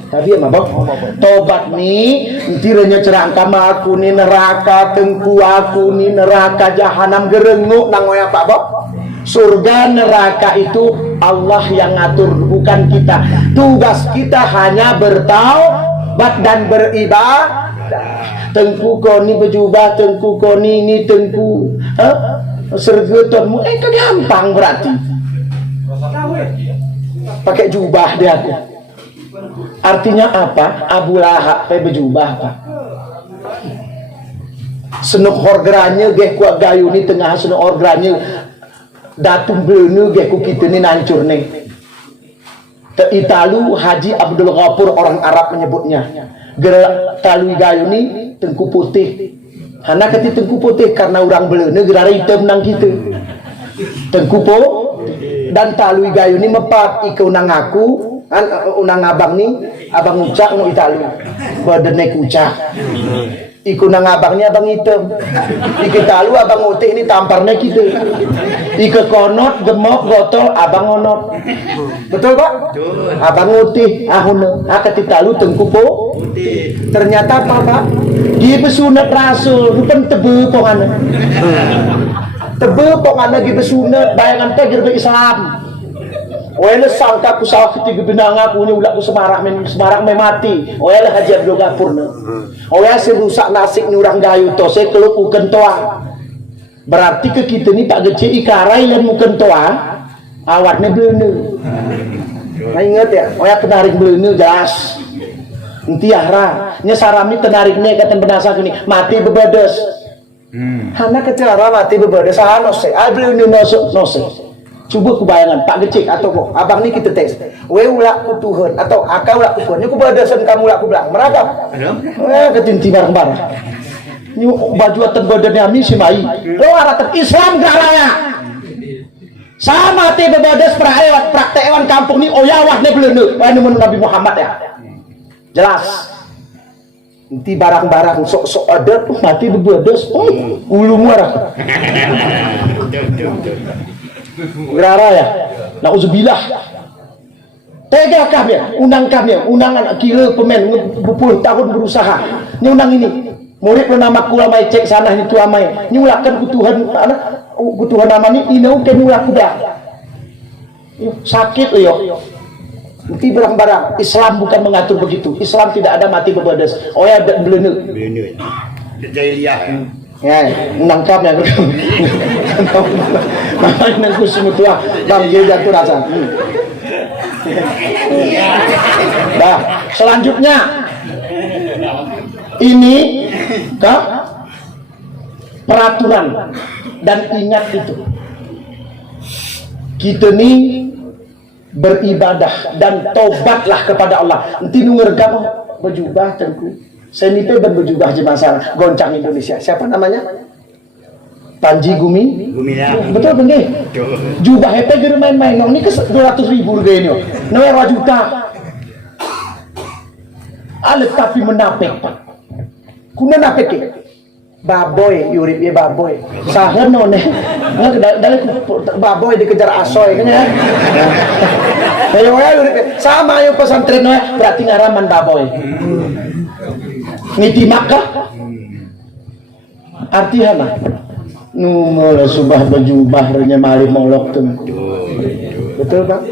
Tapi ya mabok. Tobat nih nanti renya cerang kama aku nih neraka tengku aku nih neraka jahanam gerenguk nangoya pak bok. Surga neraka itu Allah yang ngatur, bukan kita. Tugas kita hanya bertaubat dan beribadah. Tengku koni berjubah, tengku koni ini tengku sergetonmu gampang berarti. Pakai jubah dia aku. Artinya apa? Abu Lahab berjubah pak. Senuk horgranya geh kuat gayu ni tengah senuk horgranya datum belenu geh ku kita ni nancur nih. Italu Haji Abdul Ghafur orang Arab menyebutnya. Gerak talui gayu ni tengku putih. Hana kati tengku putih karena orang belenu gerak hitam nang kita. Tengku po dan talui gayu ni mepat ikau nang aku. Kan unang abang ni, abang ucak no italu. Badane kucak. Iku nang abangnya abang hitam. Ikitalu abang utih ini tamparnya kita. Ike konot, gemok, gotol, abang onot. Betul Pak? Betul. Abang utih, ahuna, akatitalu tengkupo. Ternyata apa Pak? Dia besunat rasul, bukan tebe pongana. Tebe pongana dia besunat, bayangan tegir ke Islam. Oela sangka ku salah ketiga benang aku ni ulah ku semarak mati. Oela haji Abdul Ghafurna. Oela si rusak nasib ni orang gayu to se kelup uken toa. Berarti ke kita ni tak gece ikarai lan muken toa. Awatnya belene. Nah ingat ya, oela kenarik belene jelas. Enti ahra, nya sarami tenariknya kata benasa gini, mati bebedes. Hana kecara mati bebedes sahanose. Ai belene nose. Coba kebayangan Pak Gecik atau kok abang ni kita tes we ulah ku Tuhan atau akau ulah ku Tuhan ni ku badasan kamu ulah ku belang meragam ketinti bareng-bareng ni baju atan badan ami si mai lo aratan Islam garaya sama te bebadas praktewan kampung ni oyawah ni belene anu Nabi Muhammad ya jelas nanti barang-barang sok-sok ada tuh mati bebadas ulu muara Gerara ya, nauzubillah. Tega kami, undang kami, undangan kira pemain berpuluh tahun berusaha. Ini undang ini, murid bernama kulamai cek sana itu amai. Ini ulakan kutuhan nama ini inau kenu lakuda. Sakit yo. Nanti barang-barang Islam bukan mengatur begitu. Islam tidak ada mati bebadas. Oh ya belene. Belene. Jahiliyah. Ya, menangkap ya. Makanya nangku semua tua, bang dia jatuh rasa. Nah, selanjutnya ini ke peraturan dan ingat itu kita ni beribadah dan tobatlah kepada Allah. Nanti nungergam berjubah tengku. Saya nipe berjubah jemaah goncang Indonesia. Siapa namanya? Panji Gumilang. Betul bener. Jubah hepe gede main-main. Ini ke 200.000 harga ini. Nawa juta. Ale tapi menapek Pak. Kuna napek ke? Baboy, yurip ya baboy. Sahen none. Dari baboy dikejar asoy kan ya. Ayo yurip sama yang pesantren berarti ngaraman baboy. Ngiti Makkah artinya numul subah berjubah renya mali molok tuh betul Pak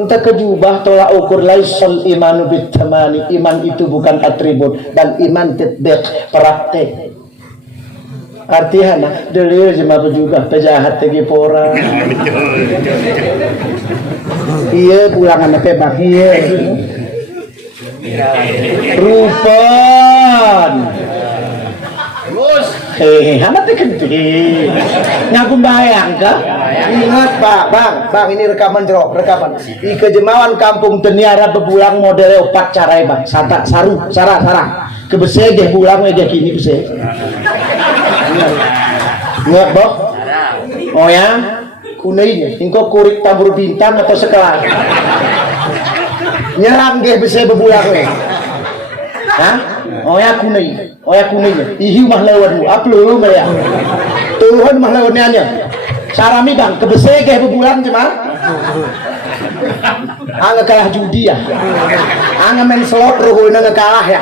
entah kejubah tolak ukur laisal imanu bitamani iman itu bukan atribut dan iman titbik praktek artinya dalil jema berjubah pejahat tegi pora iya pulangan apa Bang iya Rupan amat gede ngagum bayang ke ingat Pak bang ini rekaman rekaman di kejemawan kampung Teniara bebulang model opat carai bang sarah kebeseg deh bulang aja kini beseg ingat boh oh ya kuning ingko kurik tabur bintang atau sekelas nyerang ge bisa bebulang we. Hah? Oya kuning. Ihiu mah lawanmu, aplu mah ya. Tuhan mah lawannya. Sarami bang, kebese ge bebulang cuma. Angga kalah judi ya. Angga main slot ruhuna kalah ya.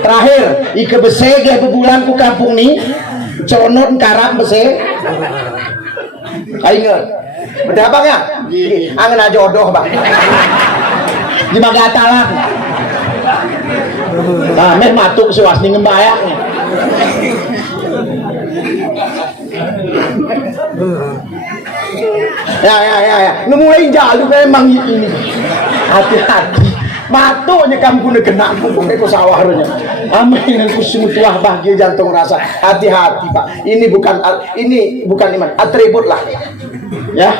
Terakhir, ikebese ge bebulang ku kampung ni. Conot karang bese. Ingat. Bedah bang ya? Angga jodoh bang. Di Magatalang. Nah, men matuk sewas ning ngembayak. Ya. Mulai jalur memang ini. Hati-hati. Matuknya kamu kena kena pokoknya ku sawahnya. Amin ku semua bahagia jantung rasa. Hati-hati Pak. Ini bukan iman, atribut lah. Ya.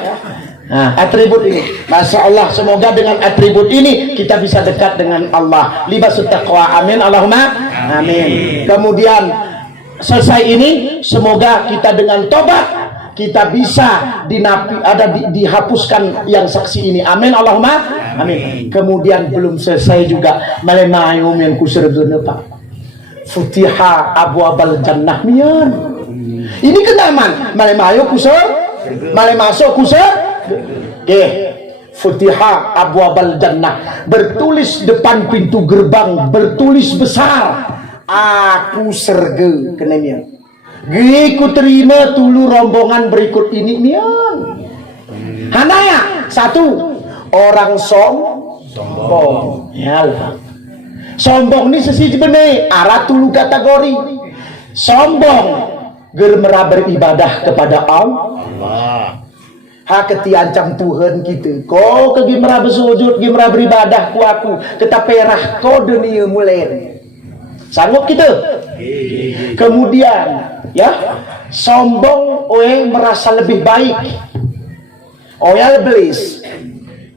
Nah, atribut ini, Masya Allah, semoga dengan atribut ini kita bisa dekat dengan Allah. Libasut taqwa, amin, Allahumma amin. Kemudian selesai ini, semoga kita dengan tobat kita bisa dihapuskan yang saksi ini. Amin Allahumma amin. Kemudian belum selesai juga malemayo yang kusergana Pak. Futiha abwabal jannah mian. Ini kenaman malemayo masuk kuser. Futiha abwabal jannah, bertulis depan pintu gerbang, bertulis besar, aku serge kenanya. Giku terima tulu rombongan berikut ini mian. Hanaya satu orang sombong. Ya Allah. Sombong ni sesi benih arah tulu kategori. Sombong germera beribadah kepada Allah. Ketiancam Tuhan kita. Kau ke gimra bersujud, gimra beribadah ku aku. Kita perah kau dunia mulai. Sanggup kita? Kemudian, ya, sombong merasa lebih baik. Belis.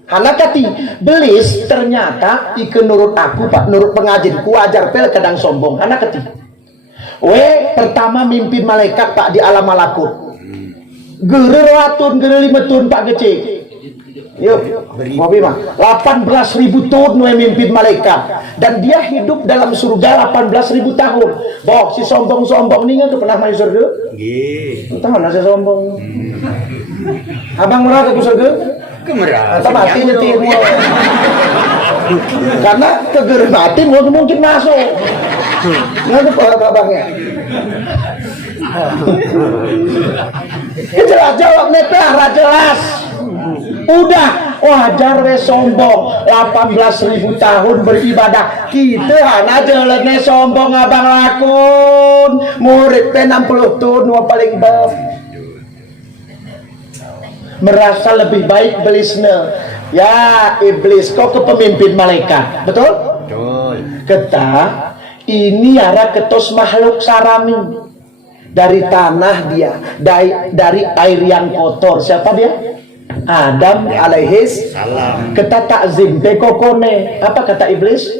Anak kati, belis ternyata nurut aku, Pak, nurut pengajian ku ajar pel kadang sombong. Anak kati. Pertama mimpin malaikat Pak di alam malakut. Gere ratun, gere 5 tahun Pak Gecik. Yuk, Bobi mah 18.000 tahun memimpin malaikat. Dan dia hidup dalam surga 18.000 tahun. Boh, si sombong-sombong ni kan pernah masuk surga? Nggih. Tahu lah si sombong. Abang merah ke surga? Kemerah. Tak mati nyetir. Karena kegere mati mungkin masuk. Nggak ada abangnya. Jelas jawab nepera jelas. Udah wajar we sombong 18.000 tahun beribadah. Kita hana jelene sombong abang lakun. Murid 60 tahun paling bawah. Merasa lebih baik belisnya. Ya iblis kau kepemimpin malaikat. Betul? Betul. Kata ini arah ketos makhluk sarami. Dari tanah dia, dari air yang kotor. Siapa dia? Adam alaihis salam. Kata takzim pekokone. Apa kata iblis?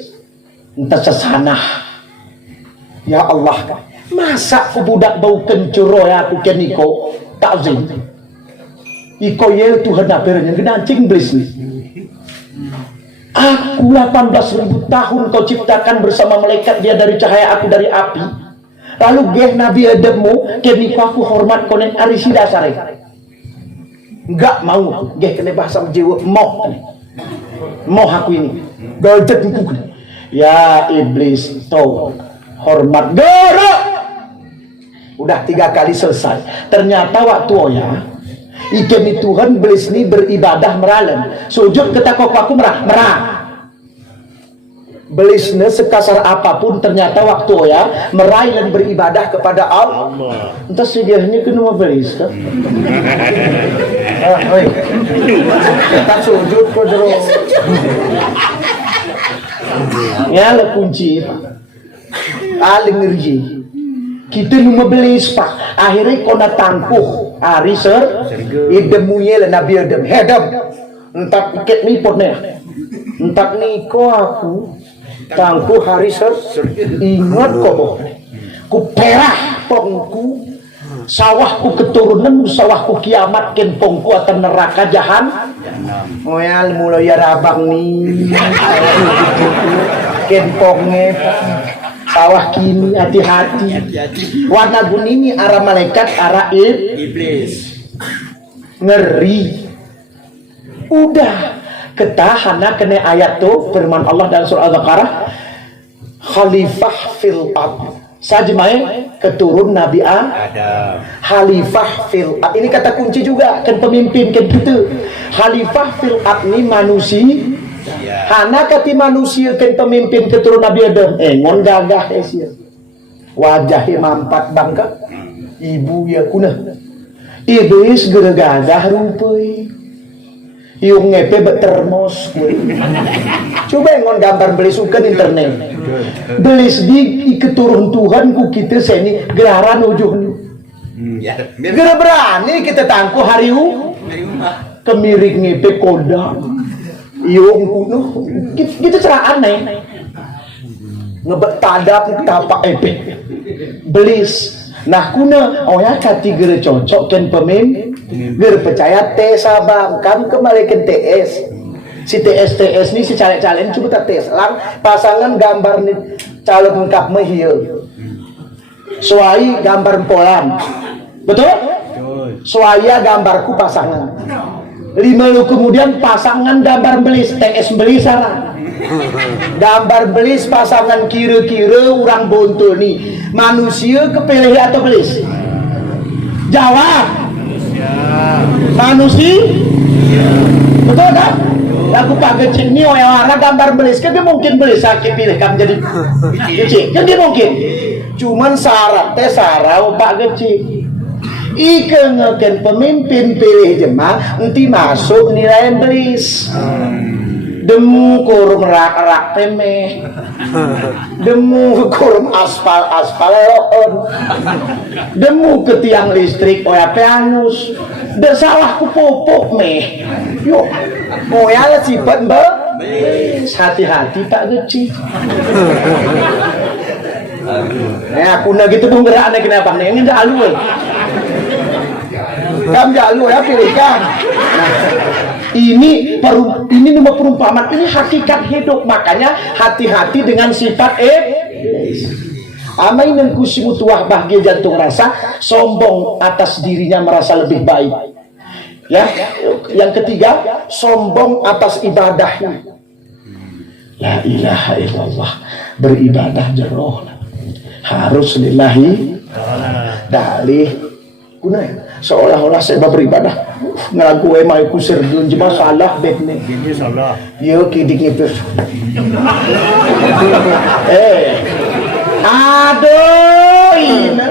Entah sesanah. Ya Allah, masa ku budak bau kencuro ya aku keniko takzim. Iko ye Tuhan apernya gedancing iblis ni. Aku 18.000 tahun kau ciptakan bersama malaikat, dia dari cahaya, aku dari api. Lalu geh Nabi Adammu keniko aku hormat konen arisi dasare. Enggak mau geh kena bahasa jiwa mau aku ini goldet buku. Ya iblis tau hormat gara. Udah 3 kali selesai. Ternyata waktu ikan Tuhan belis ni beribadah meralam sujud ketakok aku merah. Belisnya sekasar apapun ternyata waktu meraih dan beribadah kepada Allah. Entah segahnya kena belis kan? Kita sujud kau jero. Ya le kunci aling ngerji. Kita nu belis Pak. Akhirnya kau tangkuh hari idemuye le Nabi Adam. Hedam. Entah iket ni potnya. Entah ni kau aku tangku hari ingat kok ku perah pongku sawahku keturunan sawahku kiamat ken pongku akan neraka jahan moyal mulai rabang ni ken ponge sawah kini hati-hati warna gunini arah malaikat arah iblis ngeri. Udah ketahana kena ayat tu firman Allah dalam surah Al-Baqarah khalifah fil ard sajmai keturun Nabi Adam khalifah fil ard ini kata kunci juga kan pemimpin kan kita khalifah fil ard ni manusia hana kati manusia kan pemimpin keturun Nabi Adam ngon gagah sia wajahnya mampat bangka ibu ya kuna iblis geragagah rupai yung ngepe bertermos coba ngon gambar belis sukan internet belis di keturun Tuhan ku kita seni geraran ujung gera berani kita tangku hariu kemiring ngepe koda yung kuno kita cerah aneh ngebet tadap tapak epe belis Nah kuna ya kati gere cocok kan pemimpin gere percaya tes abang kan kembali ke TS si TS ni si caleg-caleg coba tak tes lang pasangan gambar ni calon lengkap mehil suai gambar polan betul? Suaya gambarku pasangan 5 lu kemudian pasangan gambar belis TS belis sarang gambar belis pasangan kira-kira orang bontul nih manusia kepilih atau belis? Jawab manusia betul kan? Aku pakai cik ni orang gambar belis kan dia mungkin belis sakit pilih kamu jadi kecil kan dia mungkin cuman syarat teh sarau pak kecil ike ngeken pemimpin pilih jemaah nanti masuk nilai belis demu korum rak temeh demu korum aspal loon demu ke tiang listrik oya peangus dah salah ku popok meh yuk oya lah sifat hati-hati pak kecil aku nak gitu dong gerak nak kenapa nih ini dah alu kamu jalu ya pilihkan ini nomor perumpamaan ini hakikat hidup makanya hati-hati dengan sifat amain dan kusimu tuah bahagia jantung rasa sombong atas dirinya merasa lebih baik ya yang ketiga sombong atas ibadahnya la ilaha illallah beribadah jeroh harus lillahi dalih gunanya seolah-olah saya beribadah ngelagu emang kusir dun jema salah bet nih salah yo kidik itu aduh ini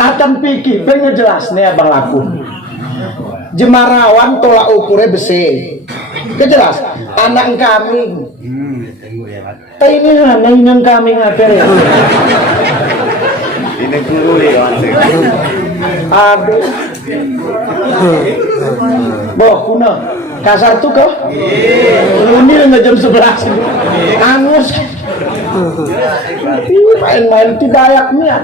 akan pikir pengen jelas nih abang laku jemarawan tolak ukurnya besi kejelas anak kami ini yang kami ngapain ini guru ya aduh boh kuna kasar tuh kok ini nggak jam 11 angus main-main tidayaknya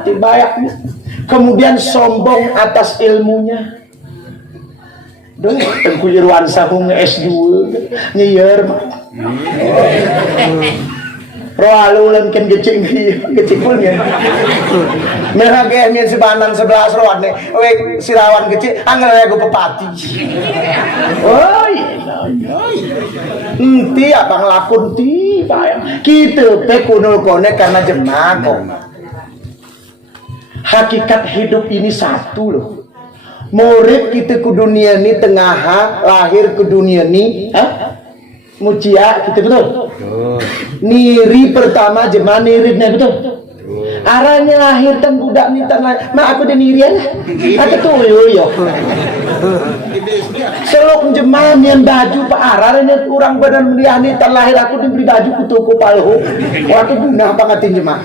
kemudian sombong atas ilmunya dong Tengku Irwan Sahung S2 nyier roalu lemken gecing punya merah kayaknya sebanan 11 roan nih sirawan kecil anggar aku pepati enti apa ngelakun ti kita pekunul konek karena jemaah kok hakikat hidup ini satu loh murid kita ke dunia ini tengah lahir ke dunia ini mucia kita betul niri pertama jemaah niridnya betul arahnya lahir dan budak minta mak aku dan nirian aku tuh yo selok jemaah yang baju pak arahnya kurang badan meliani tan lahir aku diberi baju ku toko palho waktu guna pangatin jemaah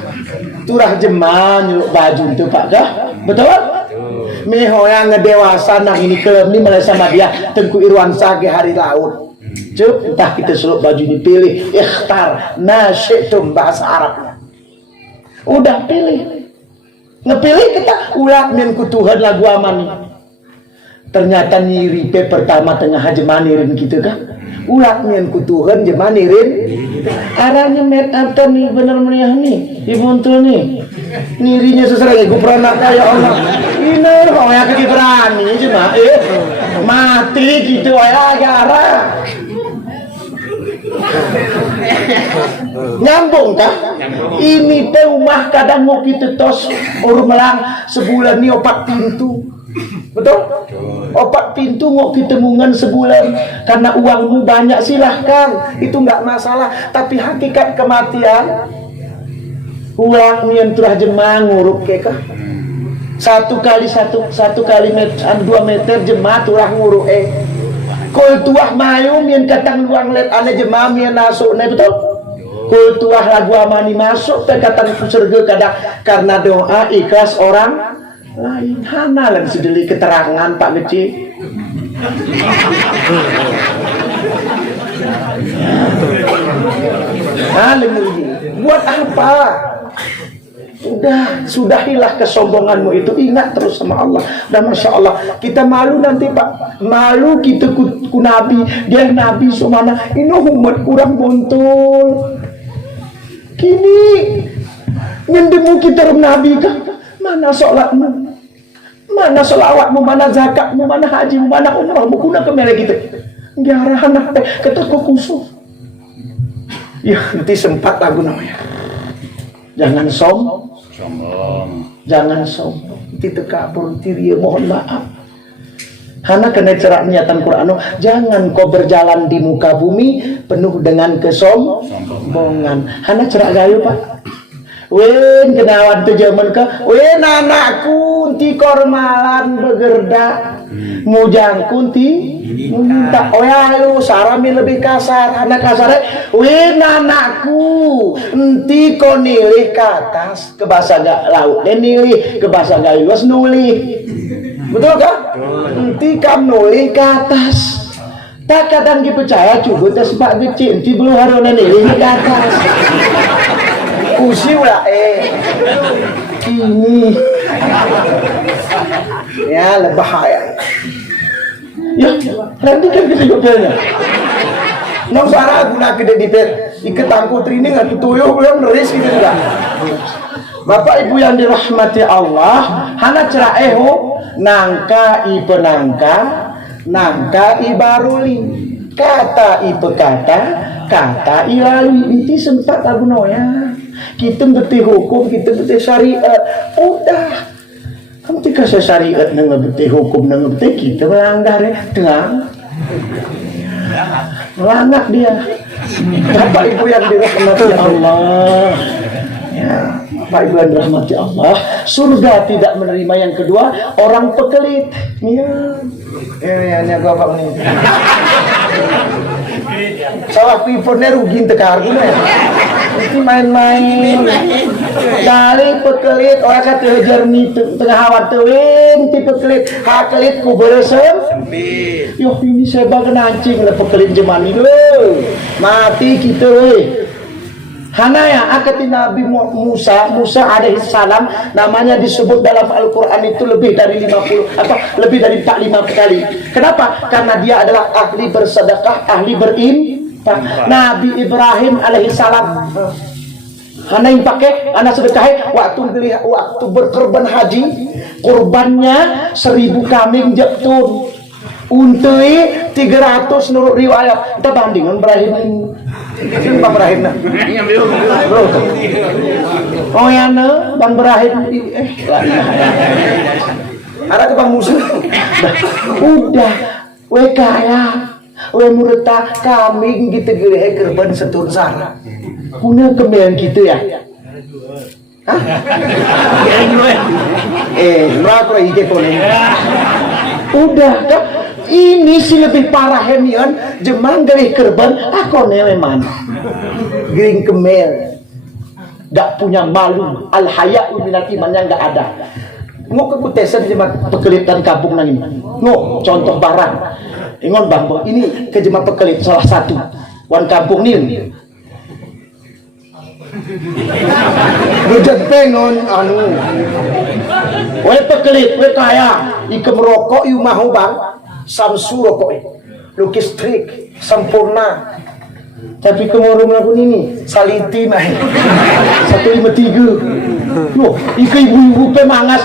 turah jemaah nyeluk baju itu pak kah betul meho yang ngedewasa nang ini kelem ini mulai sama dia Tengku Irwan Sage hari laut cuk entah kita seluk baju dipilih ikhtar nasyitum bahasa Arabnya udah pilih ngepilih kita ulah min kutuhan lagu aman ternyata nyiri pe pertama tengah jemanirin gitu kan ulah min kutuhan jemanirin arahnya met anton nih bener meriah nih dibuntul nih nirinya seserang gue pernah kayak Allah ini oh ya kaki berani cuma mati gitu ya gara nyambung kah? Ini teh rumah kadang mau kita tos melang sebulan nih 4 pintu betul? 4 pintu mau kita mungan sebulan karena uangmu banyak silahkan itu nggak masalah tapi hakikat kematian uang yang telah jemaah nguruk kekah 1 kali 2 meter jemaah telah nguruk kul tuah mayum yang katang luang let ane jemaah yang nasuk betul kul tuah lagu amani masuk katang surga kadang karena doa ikhlas orang lain hana lan sedeli keterangan Pak Geci buat apa Udah, sudahilah kesombonganmu itu. Ingat terus sama Allah. Dan Masya Allah, kita malu nanti Pak. Malu kita ku Nabi. Dia Nabi semana. Ini umat kurang buntul. Kini nyendemu kita Nabi kah? Mana sholatmu? Mana sholawatmu? Mana zakatmu? Mana hajimu? Mana umrahmu? Kuna kemana kita? Nggak anak ketuk kusuk. Ya nanti sempat lagu namanya. Jangan sombong. Jangan sombong. Nanti tekabur diri, mohon maaf. Hana kena cerak niatan Quran. Jangan kau berjalan di muka bumi penuh dengan kesombongan. Hana cerak gayo Pak. Wen kenawan tu zaman ke. Wen anakku ti kormalan begerda. Mujang kunti minta oyalu sarami lebih kasar. Anak kasar. Wen anakku enti ko nilih ke atas ke bahasa laut. Dan nilih ke bahasa gayus nulih. Betul kan? Nanti kamu nolih ke atas. Tak kadang dipercaya cuba tak sebab kecil. Nanti belum harus nolih ke atas. Usiu lah ini. Ya lebih bahaya. Ya nanti kan kita jawabnya. Nang sarah guna kede dipet. Ikat tangku training atau tuyul belum neris gitu enggak. Bapak Ibu yang dirahmati Allah, hana ceraeho nangka i penangka, nangka i baruli, kata i pekata, kata i lalu. Itu sempat abu noya. Kita beti hukum, kita beti syariat. Udah. Kamu dikasih syariat nang beti hukum nang beti kita melanggar ya, tenang. Melanggar dia. Bapak Ibu yang dirahmati Allah. Ya, Bapak Ibu yang dirahmati Allah, surga tidak menerima yang kedua orang pekelit. Ya, gua nih. Salah piponnya rugi tekar guna ya. Itu main-main. Dari pekelit orang kata hajar ni tengah awat tewin ti pekelit hakelit ku beresem. Yo ini saya bagen anjing lah pekelit zaman ini lo. Mati kita weh. Hanaya akati Nabi Musa alaihi salam namanya disebut dalam Al-Quran itu lebih dari 50 atau lebih dari 45 kali. Kenapa? Karena dia adalah ahli bersedekah, ahli berinfak. Nabi Ibrahim alaihi salam hana yang pakai anak sedekah waktu berkorban haji, kurbannya 1000 kambing jeptun. Untui 300 menurut riwayat. Kita bandingkan Ibrahim ini. Bang Ibrahim nah. Oh ya nah, Bang Ibrahim ada ke Bang Musa. Udah, we kaya, we murta kambing gitu gede kerban setun sana. Kuna kembian gitu ya. Hah? Berapa ide boleh? Udah kan? Ini sih lebih parah hemian jemang dari kerban aku neleman giring kemel gak punya malu al haya'u minal imannya gak ada mau keputesan jemaat pekelitan kampung nangin no contoh barang ingon bang ini ke jemaat pekelit salah satu wan kampung nih Budak pengon anu we pekelit we kaya ike merokok yu mahu bang Samsu rokok lukis trik sempurna tapi kemurung lagu ini saliti mah 153 loh ike ibu-ibu pe mangas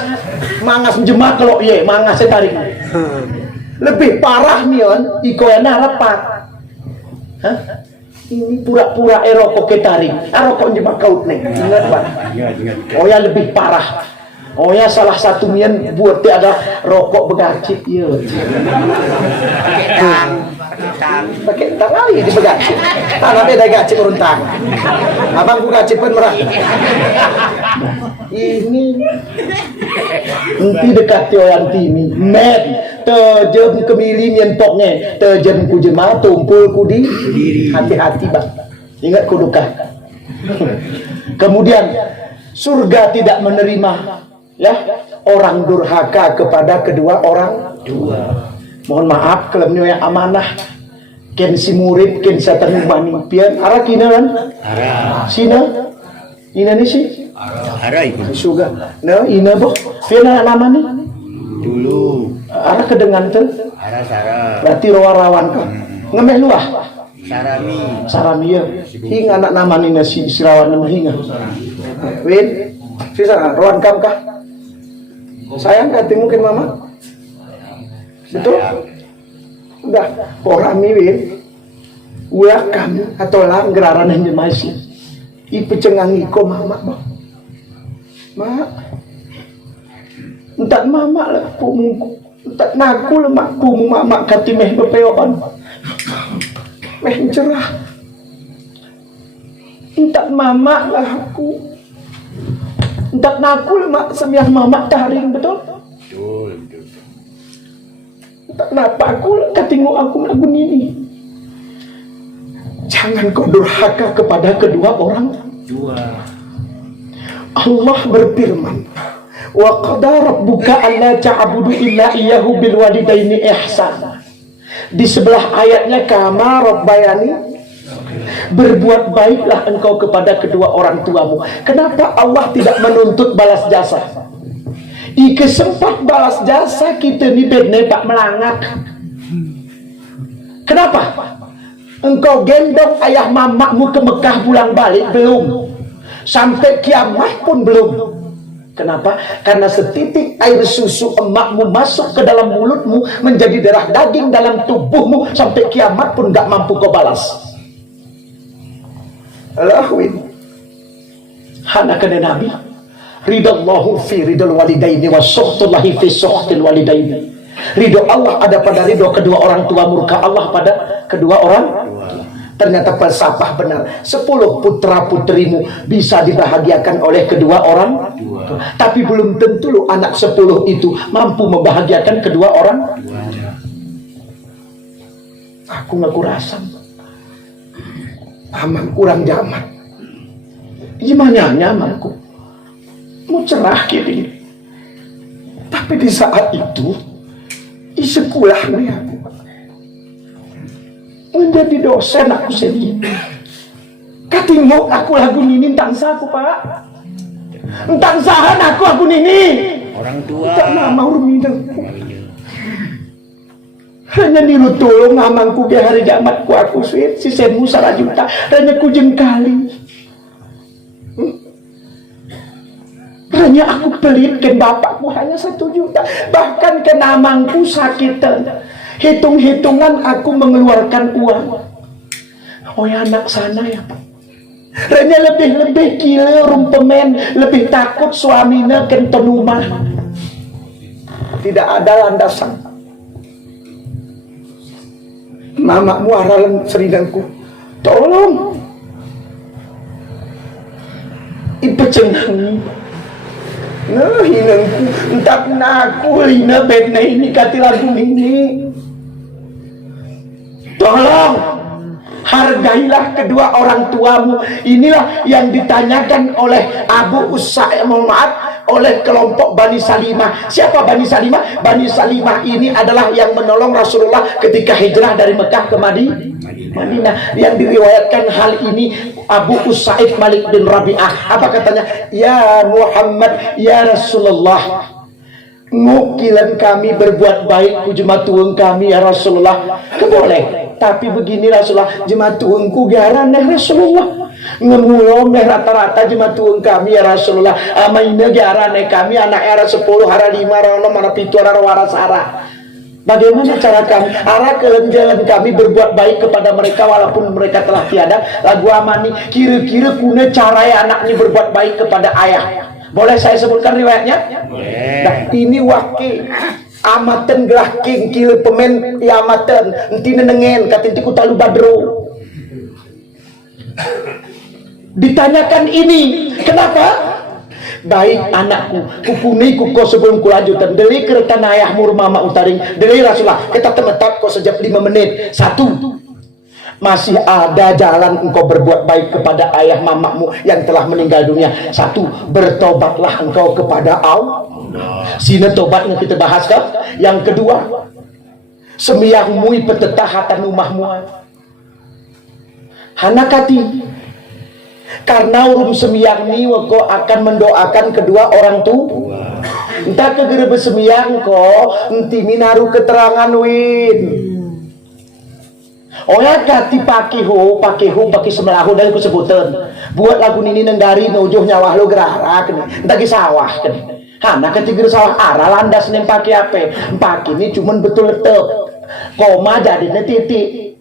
menjemak kalau ye mangas tarik lebih parah mion iko yana rapat hah ini pura-pura rokok ketarik rokok jemak kaut nih ingat pak oh ya lebih parah. Oh ya salah satu mian buat dia ada rokok begacit ya. Pakai tang kali di begacit. Tanah beda gacit urun tang. Abang buka gacit pun merah. Ini nanti dekat yang timi. Met terjem kemili mian poknya. Terjem ku jemaah tumpul ku di hati-hati bang. Ingat kudukan. Kemudian surga tidak menerima ya orang durhaka kepada kedua orang tua. Mohon maaf kalau yang amanah ken si murid ken satan bani pian ara kina kan ara sina ina ni si Arai Suga. Nah, ina boh. Fina nama ni. dulu. Arah kedengan tu. Ara Sara. Berarti rawan kah? Ngemeh luah. Sarami. Saramia. Hingga anak nama ni si sirawan nama hingga. Win. Sisa rawan kam kah? Sayang kati mungkin mama. Betul? Udah. Porami win. Ulah kami atau lang geraran yang masih. Ipecengangi ko mama boh. Mak. Entak mama lah pumungku. Entak naku lah makku mama kati meh bepeoan. Meh cerah. Entak mama lah aku. Entak naku lah mak semiah mama taring betul. Betul. Entak napa aku lah katingu aku lagu ini. Jangan kau durhaka kepada kedua orang. Allah berfirman, wa qada rabbuka alla ta'budu illa iyyahu bil walidaini ihsan. Di sebelah ayatnya kama rabbayani, berbuat baiklah engkau kepada kedua orang tuamu. Kenapa Allah tidak menuntut balas jasa? Ike sempat balas jasa kita ni bedne pak melangak. Kenapa? Engkau gendong ayah mamamu ke Mekah pulang balik belum? Sampai kiamat pun belum. Kenapa? Karena setitik air susu emakmu masuk ke dalam mulutmu menjadi darah daging dalam tubuhmu sampai kiamat pun gak mampu kau balas. Alahwin. Hana kena Nabi. Ridallahu fi ridal walidaini wa suhtullahi fi suhtil walidaini. Ridho Allah ada pada ridho kedua orang tua, murka Allah pada kedua orang. Ternyata falsafah benar. 10 putra putrimu bisa dibahagiakan oleh kedua orang tua. Tapi belum tentu lo anak 10 itu mampu membahagiakan kedua orang. Aku ngaku rasa aman kurang zaman. Gimana nyamanku mau cerah gini. Tapi di saat itu di sekolah nih aku menjadi dosen aku sendiri. Katingok aku lagu nini tangsa aku pak. Tangsahan aku nini. Orang tua. Tak nama urminang. Hanya niru tolong amangku biar hari jamatku aku sweet si semu 1 juta. Hanya ku jengkali. Hanya aku pelitkan bapakku hanya 1 juta. Bahkan ke namangku sakitan. Hitung-hitungan aku mengeluarkan uang. Oh ya anak sana ya Pak. Hanya lebih-lebih gila rumpemen. Lebih takut suaminya kenten rumah. Tidak ada landasan. Mamamu aralan seringanku. Tolong. Ipecengangi. Nah, hinangku, entah naku lina bedna ini kati lagu ini. Tolong, hargailah kedua orang tuamu. Inilah yang ditanyakan oleh Abu Usaid, oleh kelompok Bani Salimah. Siapa Bani Salimah? Bani Salimah ini adalah yang menolong Rasulullah ketika hijrah dari Mekah ke Madinah. Yang diriwayatkan hal ini Abu Usaid Malik bin Rabi'ah. Apa katanya? Ya Muhammad, ya Rasulullah, ngukilan kami berbuat baik ku jematuung kami ya Rasulullah. Keboleh. Tapi begini Rasulullah, jematuungku garaneh Rasulullah. Ngemulom rata-rata jematuung kami ya Rasulullah. Amaina garaneh kami anak era 10 hara 5 hara 6 hara 7 hara waras hara. Bagaimana cara kami arah jalan kami berbuat baik kepada mereka walaupun mereka telah tiada. Lagu amani kira-kira kuna cara anaknya berbuat baik kepada ayah. Boleh saya sebutkan riwayatnya? Boleh. Nah, ini wakil amatan gelahking kira pemen ya amatan enti nenengen katinti ku talu badro. Ditanyakan ini kenapa? Baik anakku kupuni kuko sebelum kulanjutan deli kereta ayahmu rumah utaring deli Rasulullah kita temetak kau sejak 5 menit. 1, masih ada jalan engkau berbuat baik kepada ayah mamamu yang telah meninggal dunia. 1, bertobatlah engkau kepada Allah. Sini tobatnya kita bahas kan. Yang kedua, semiyahmu petetahatan rumahmu hanakati Karena urung semiyang ni wako akan mendoakan kedua orang tua. Entah kegere besemiyang ko, enti minaru keterangan win. Oya kati pakihu paki semelahu dari kusebutan. Buat lagu ini nenggari nujuh nyawah lo gerarak nih. Entah ki sawah kan. Hana ketiga sawah arah landas nih paki apa? Paki ini cuman betul letep. Koma jadinya titik.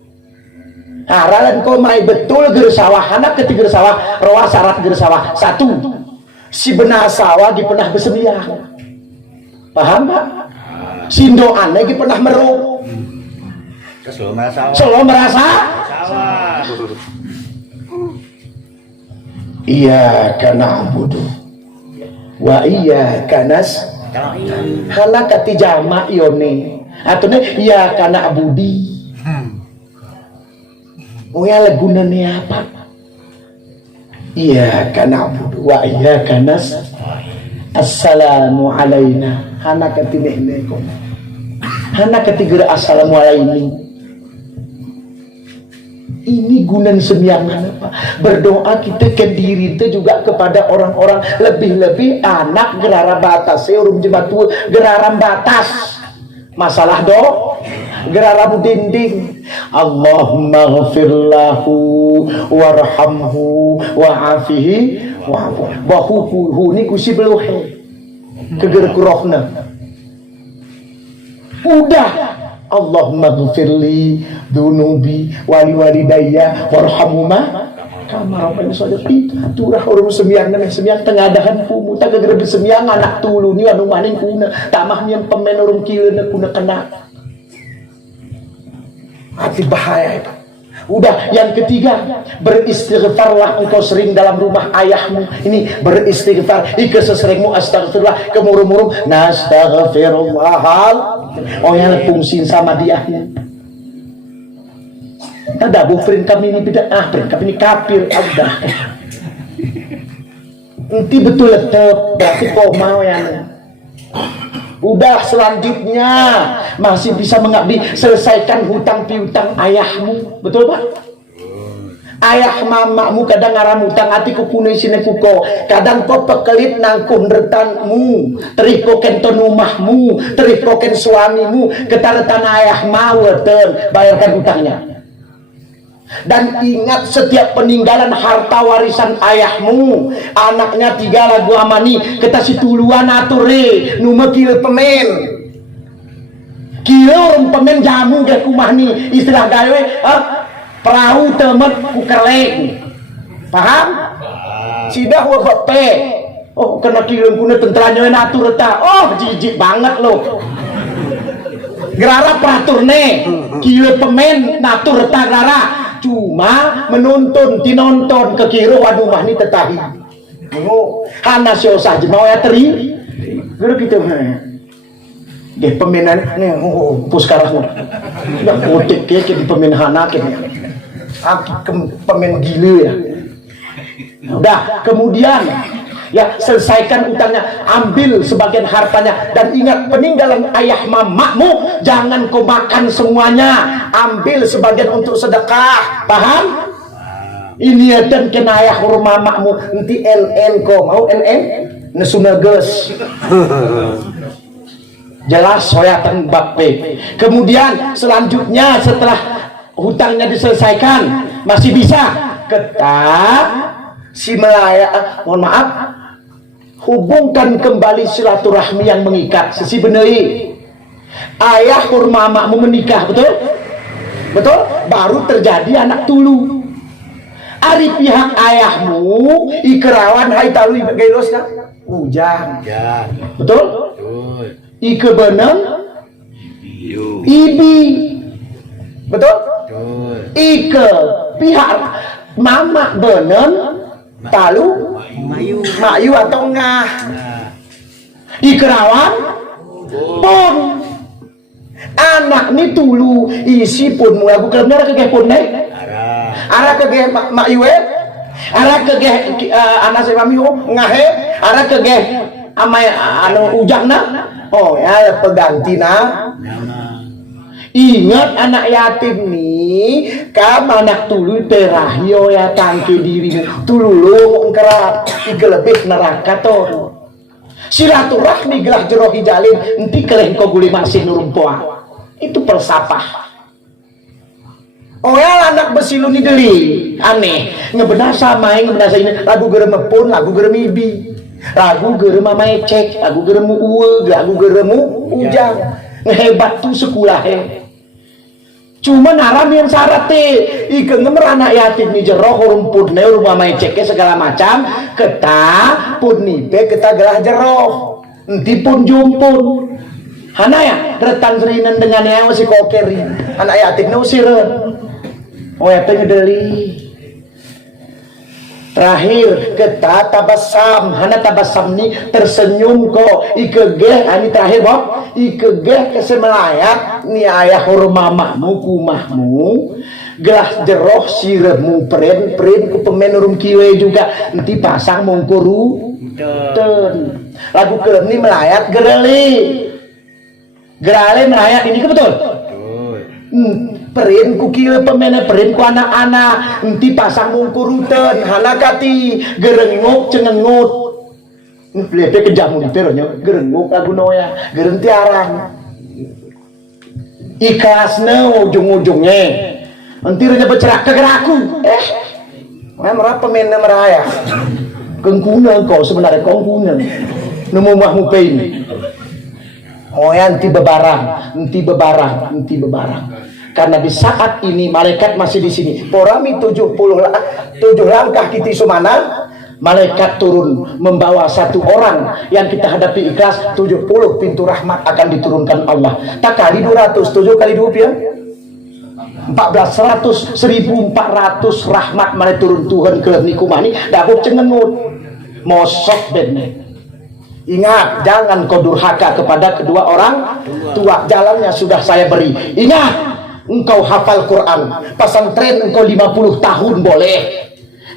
Aralan koma betul gersawah. Hana ketiga sawah rawa syarat gersawah. Satu, si benar sawah di pernah besemiyang. Paham Pak? Sindo aneh di pernah meruk. Selalu merasa Sawah. Iya karena abudu wa iya kanas hana kati jama yone atau iya karena abudi. Oh ya lagunane apa? Iya karena abudu wa iya kanas assalamu alaina hana kati nehneko hana kati gera assalamu alaini. Ini gunan semiyang apa? Berdoa kita ke diri itu juga kepada orang-orang, lebih-lebih anak gerara batas urung jebatu geraran batas masalah geraran dinding. Allahumma ghafirlahu warhamhu wa'afihi wa'afu ni kusi beluhe keger kurohna udah. Allahumma ghfirli dunubi wali walidayya warhamhuma kama rabbayani shadiqin. Turah urang semiyang nameh semiyang tengadahan kumu taga gerebe semiyang anak tulu ni anu maning kuna tamah yang pemen urang kileuna kuna kena hati bahaya itu. Udah, yang ketiga, beristighfarlah engkau sering dalam rumah ayahmu. Ini beristighfar, ika seseringmu astagfirullah, kemurung-murung nastaghfirullahal. Oh yang fungsin sama dia. Ada bufrin kami ini tidak kami ini kafir. Udah. Nanti betul letep, berarti kau mau yang udah selanjutnya masih bisa mengabdi, selesaikan hutang piutang ayahmu, betul Pak? Ayah mamamu kadang ngaram hutang hati kupune sine kuko, kadang kau pekelit nangkuh retanmu, teriko kento rumahmu, teriko ken suamimu, ketaretan ayah mau bayarkan hutangnya. Dan ingat setiap peninggalan harta warisan ayahmu, anaknya 3 lagu amani kita si tuluan ature nume kilo pemen kilo pemen jamu gak kumah ni istilah gawe perahu temet kukerleng paham? Sidah wabepe oh kena kilo kuna tentelannya atur ta oh jijik banget lo gerara peraturne kilo pemen natur ta gerara cuma menonton tinonton ke kiro waduh mah ni tetahi hana siosah jemau ya teri gero kita deh pemenan nih puskarah nggak kotek ke di pemen hana ke pemen gila ya udah kemudian ya selesaikan utangnya, ambil sebagian hartanya, dan ingat peninggalan ayah mamamu jangan kau makan semuanya, ambil sebagian untuk sedekah, paham? Ini dan kena ayah mamamu nanti LN kau mau LN nesunages jelas soyatan bape. Kemudian selanjutnya setelah hutangnya diselesaikan masih bisa ketak si melaya mohon maaf hubungkan kembali silaturahmi yang mengikat. Sisi benei ayah mamamu menikah, betul? Betul? Baru terjadi anak tulu. Ari pihak ayahmu ikerawan hai talu gailosna ujang. Betul? Ike beneng ibi. Betul? Ike pihak mama beneng talu mayu atau ngah ikerawan pun anak ni tulu isi pun aku kelemnya ke pun arah ke mayu arah ke anak saya mami ngahe arah ke amai anu ujangna oh ya pegantina Ingat anak yatim nih, kam anak tulu terahio ya tangke diri tululu ngkerat tiga lebih neraka tuh. Silaturahmi gelah jerohi jalin enti keleh kau guli masih nurumpoa. Itu persapah. Oh ya anak besilu ni deli aneh ngebenar sama yang ngebenar ini lagu gerem pun lagu gerem ibi lagu gerem mecek lagu gerem uwe lagu gerem ujang ngehebat tuh sekolah cuma naram yang syarat ikan ngemer anak yatim ni jeroh rumput ne rumah meceknya segala macam keta pun nipe keta gelah jeroh nanti pun jumpun hana ya retan serinan dengan yang masih kokeri anak yatim ni usiran oh ya ngedeli terakhir keta tabasam hana tabasam ni tersenyum kok ikegeh ani terakhir boh ikegeh kesemelayat ni ayah hormamahmu kumahmu gelas jeroh siremu pren ku pemen urum kiwe juga nanti pasang mongkoru ten lagu kelem ni melayat gereli melayat ini ke betul perin ku kieu pemene perin ku anak-anak enti pasang mungkuruteun hanakati gerengok cengengut lepe kejamun peronya gerengok lagu noya gereng tiarang ikhlasna ujung-ujungnya enti renya bercerak ke geraku merah pemene meraya kengkuna kau sebenarnya kengkuna nemu mahmu pein oh ya enti bebarang karena di saat ini malaikat masih di sini. Porami 7 langkah kita sumana malaikat turun membawa satu orang yang kita hadapi ikhlas 70 pintu rahmat akan diturunkan Allah. Tak kali 200 7 kali 2 pian 1400 1400 rahmat mana turun Tuhan ke niku mani dapuk cengenut mosok bedne. Ingat, jangan kau durhaka kepada kedua orang tua. Jalannya sudah saya beri. Ingat, engkau hafal Quran, pesantren engkau 50 tahun boleh.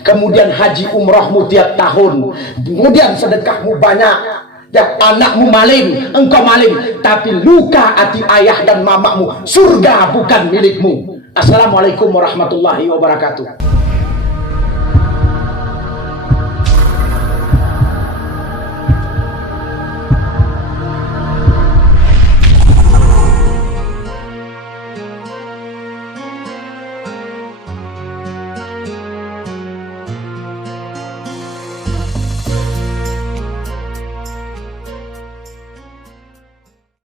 Kemudian haji umrahmu tiap tahun. Kemudian sedekahmu banyak. Ya, anakmu maling, engkau maling. Tapi luka hati ayah dan mamamu, surga bukan milikmu. Assalamualaikum warahmatullahi wabarakatuh.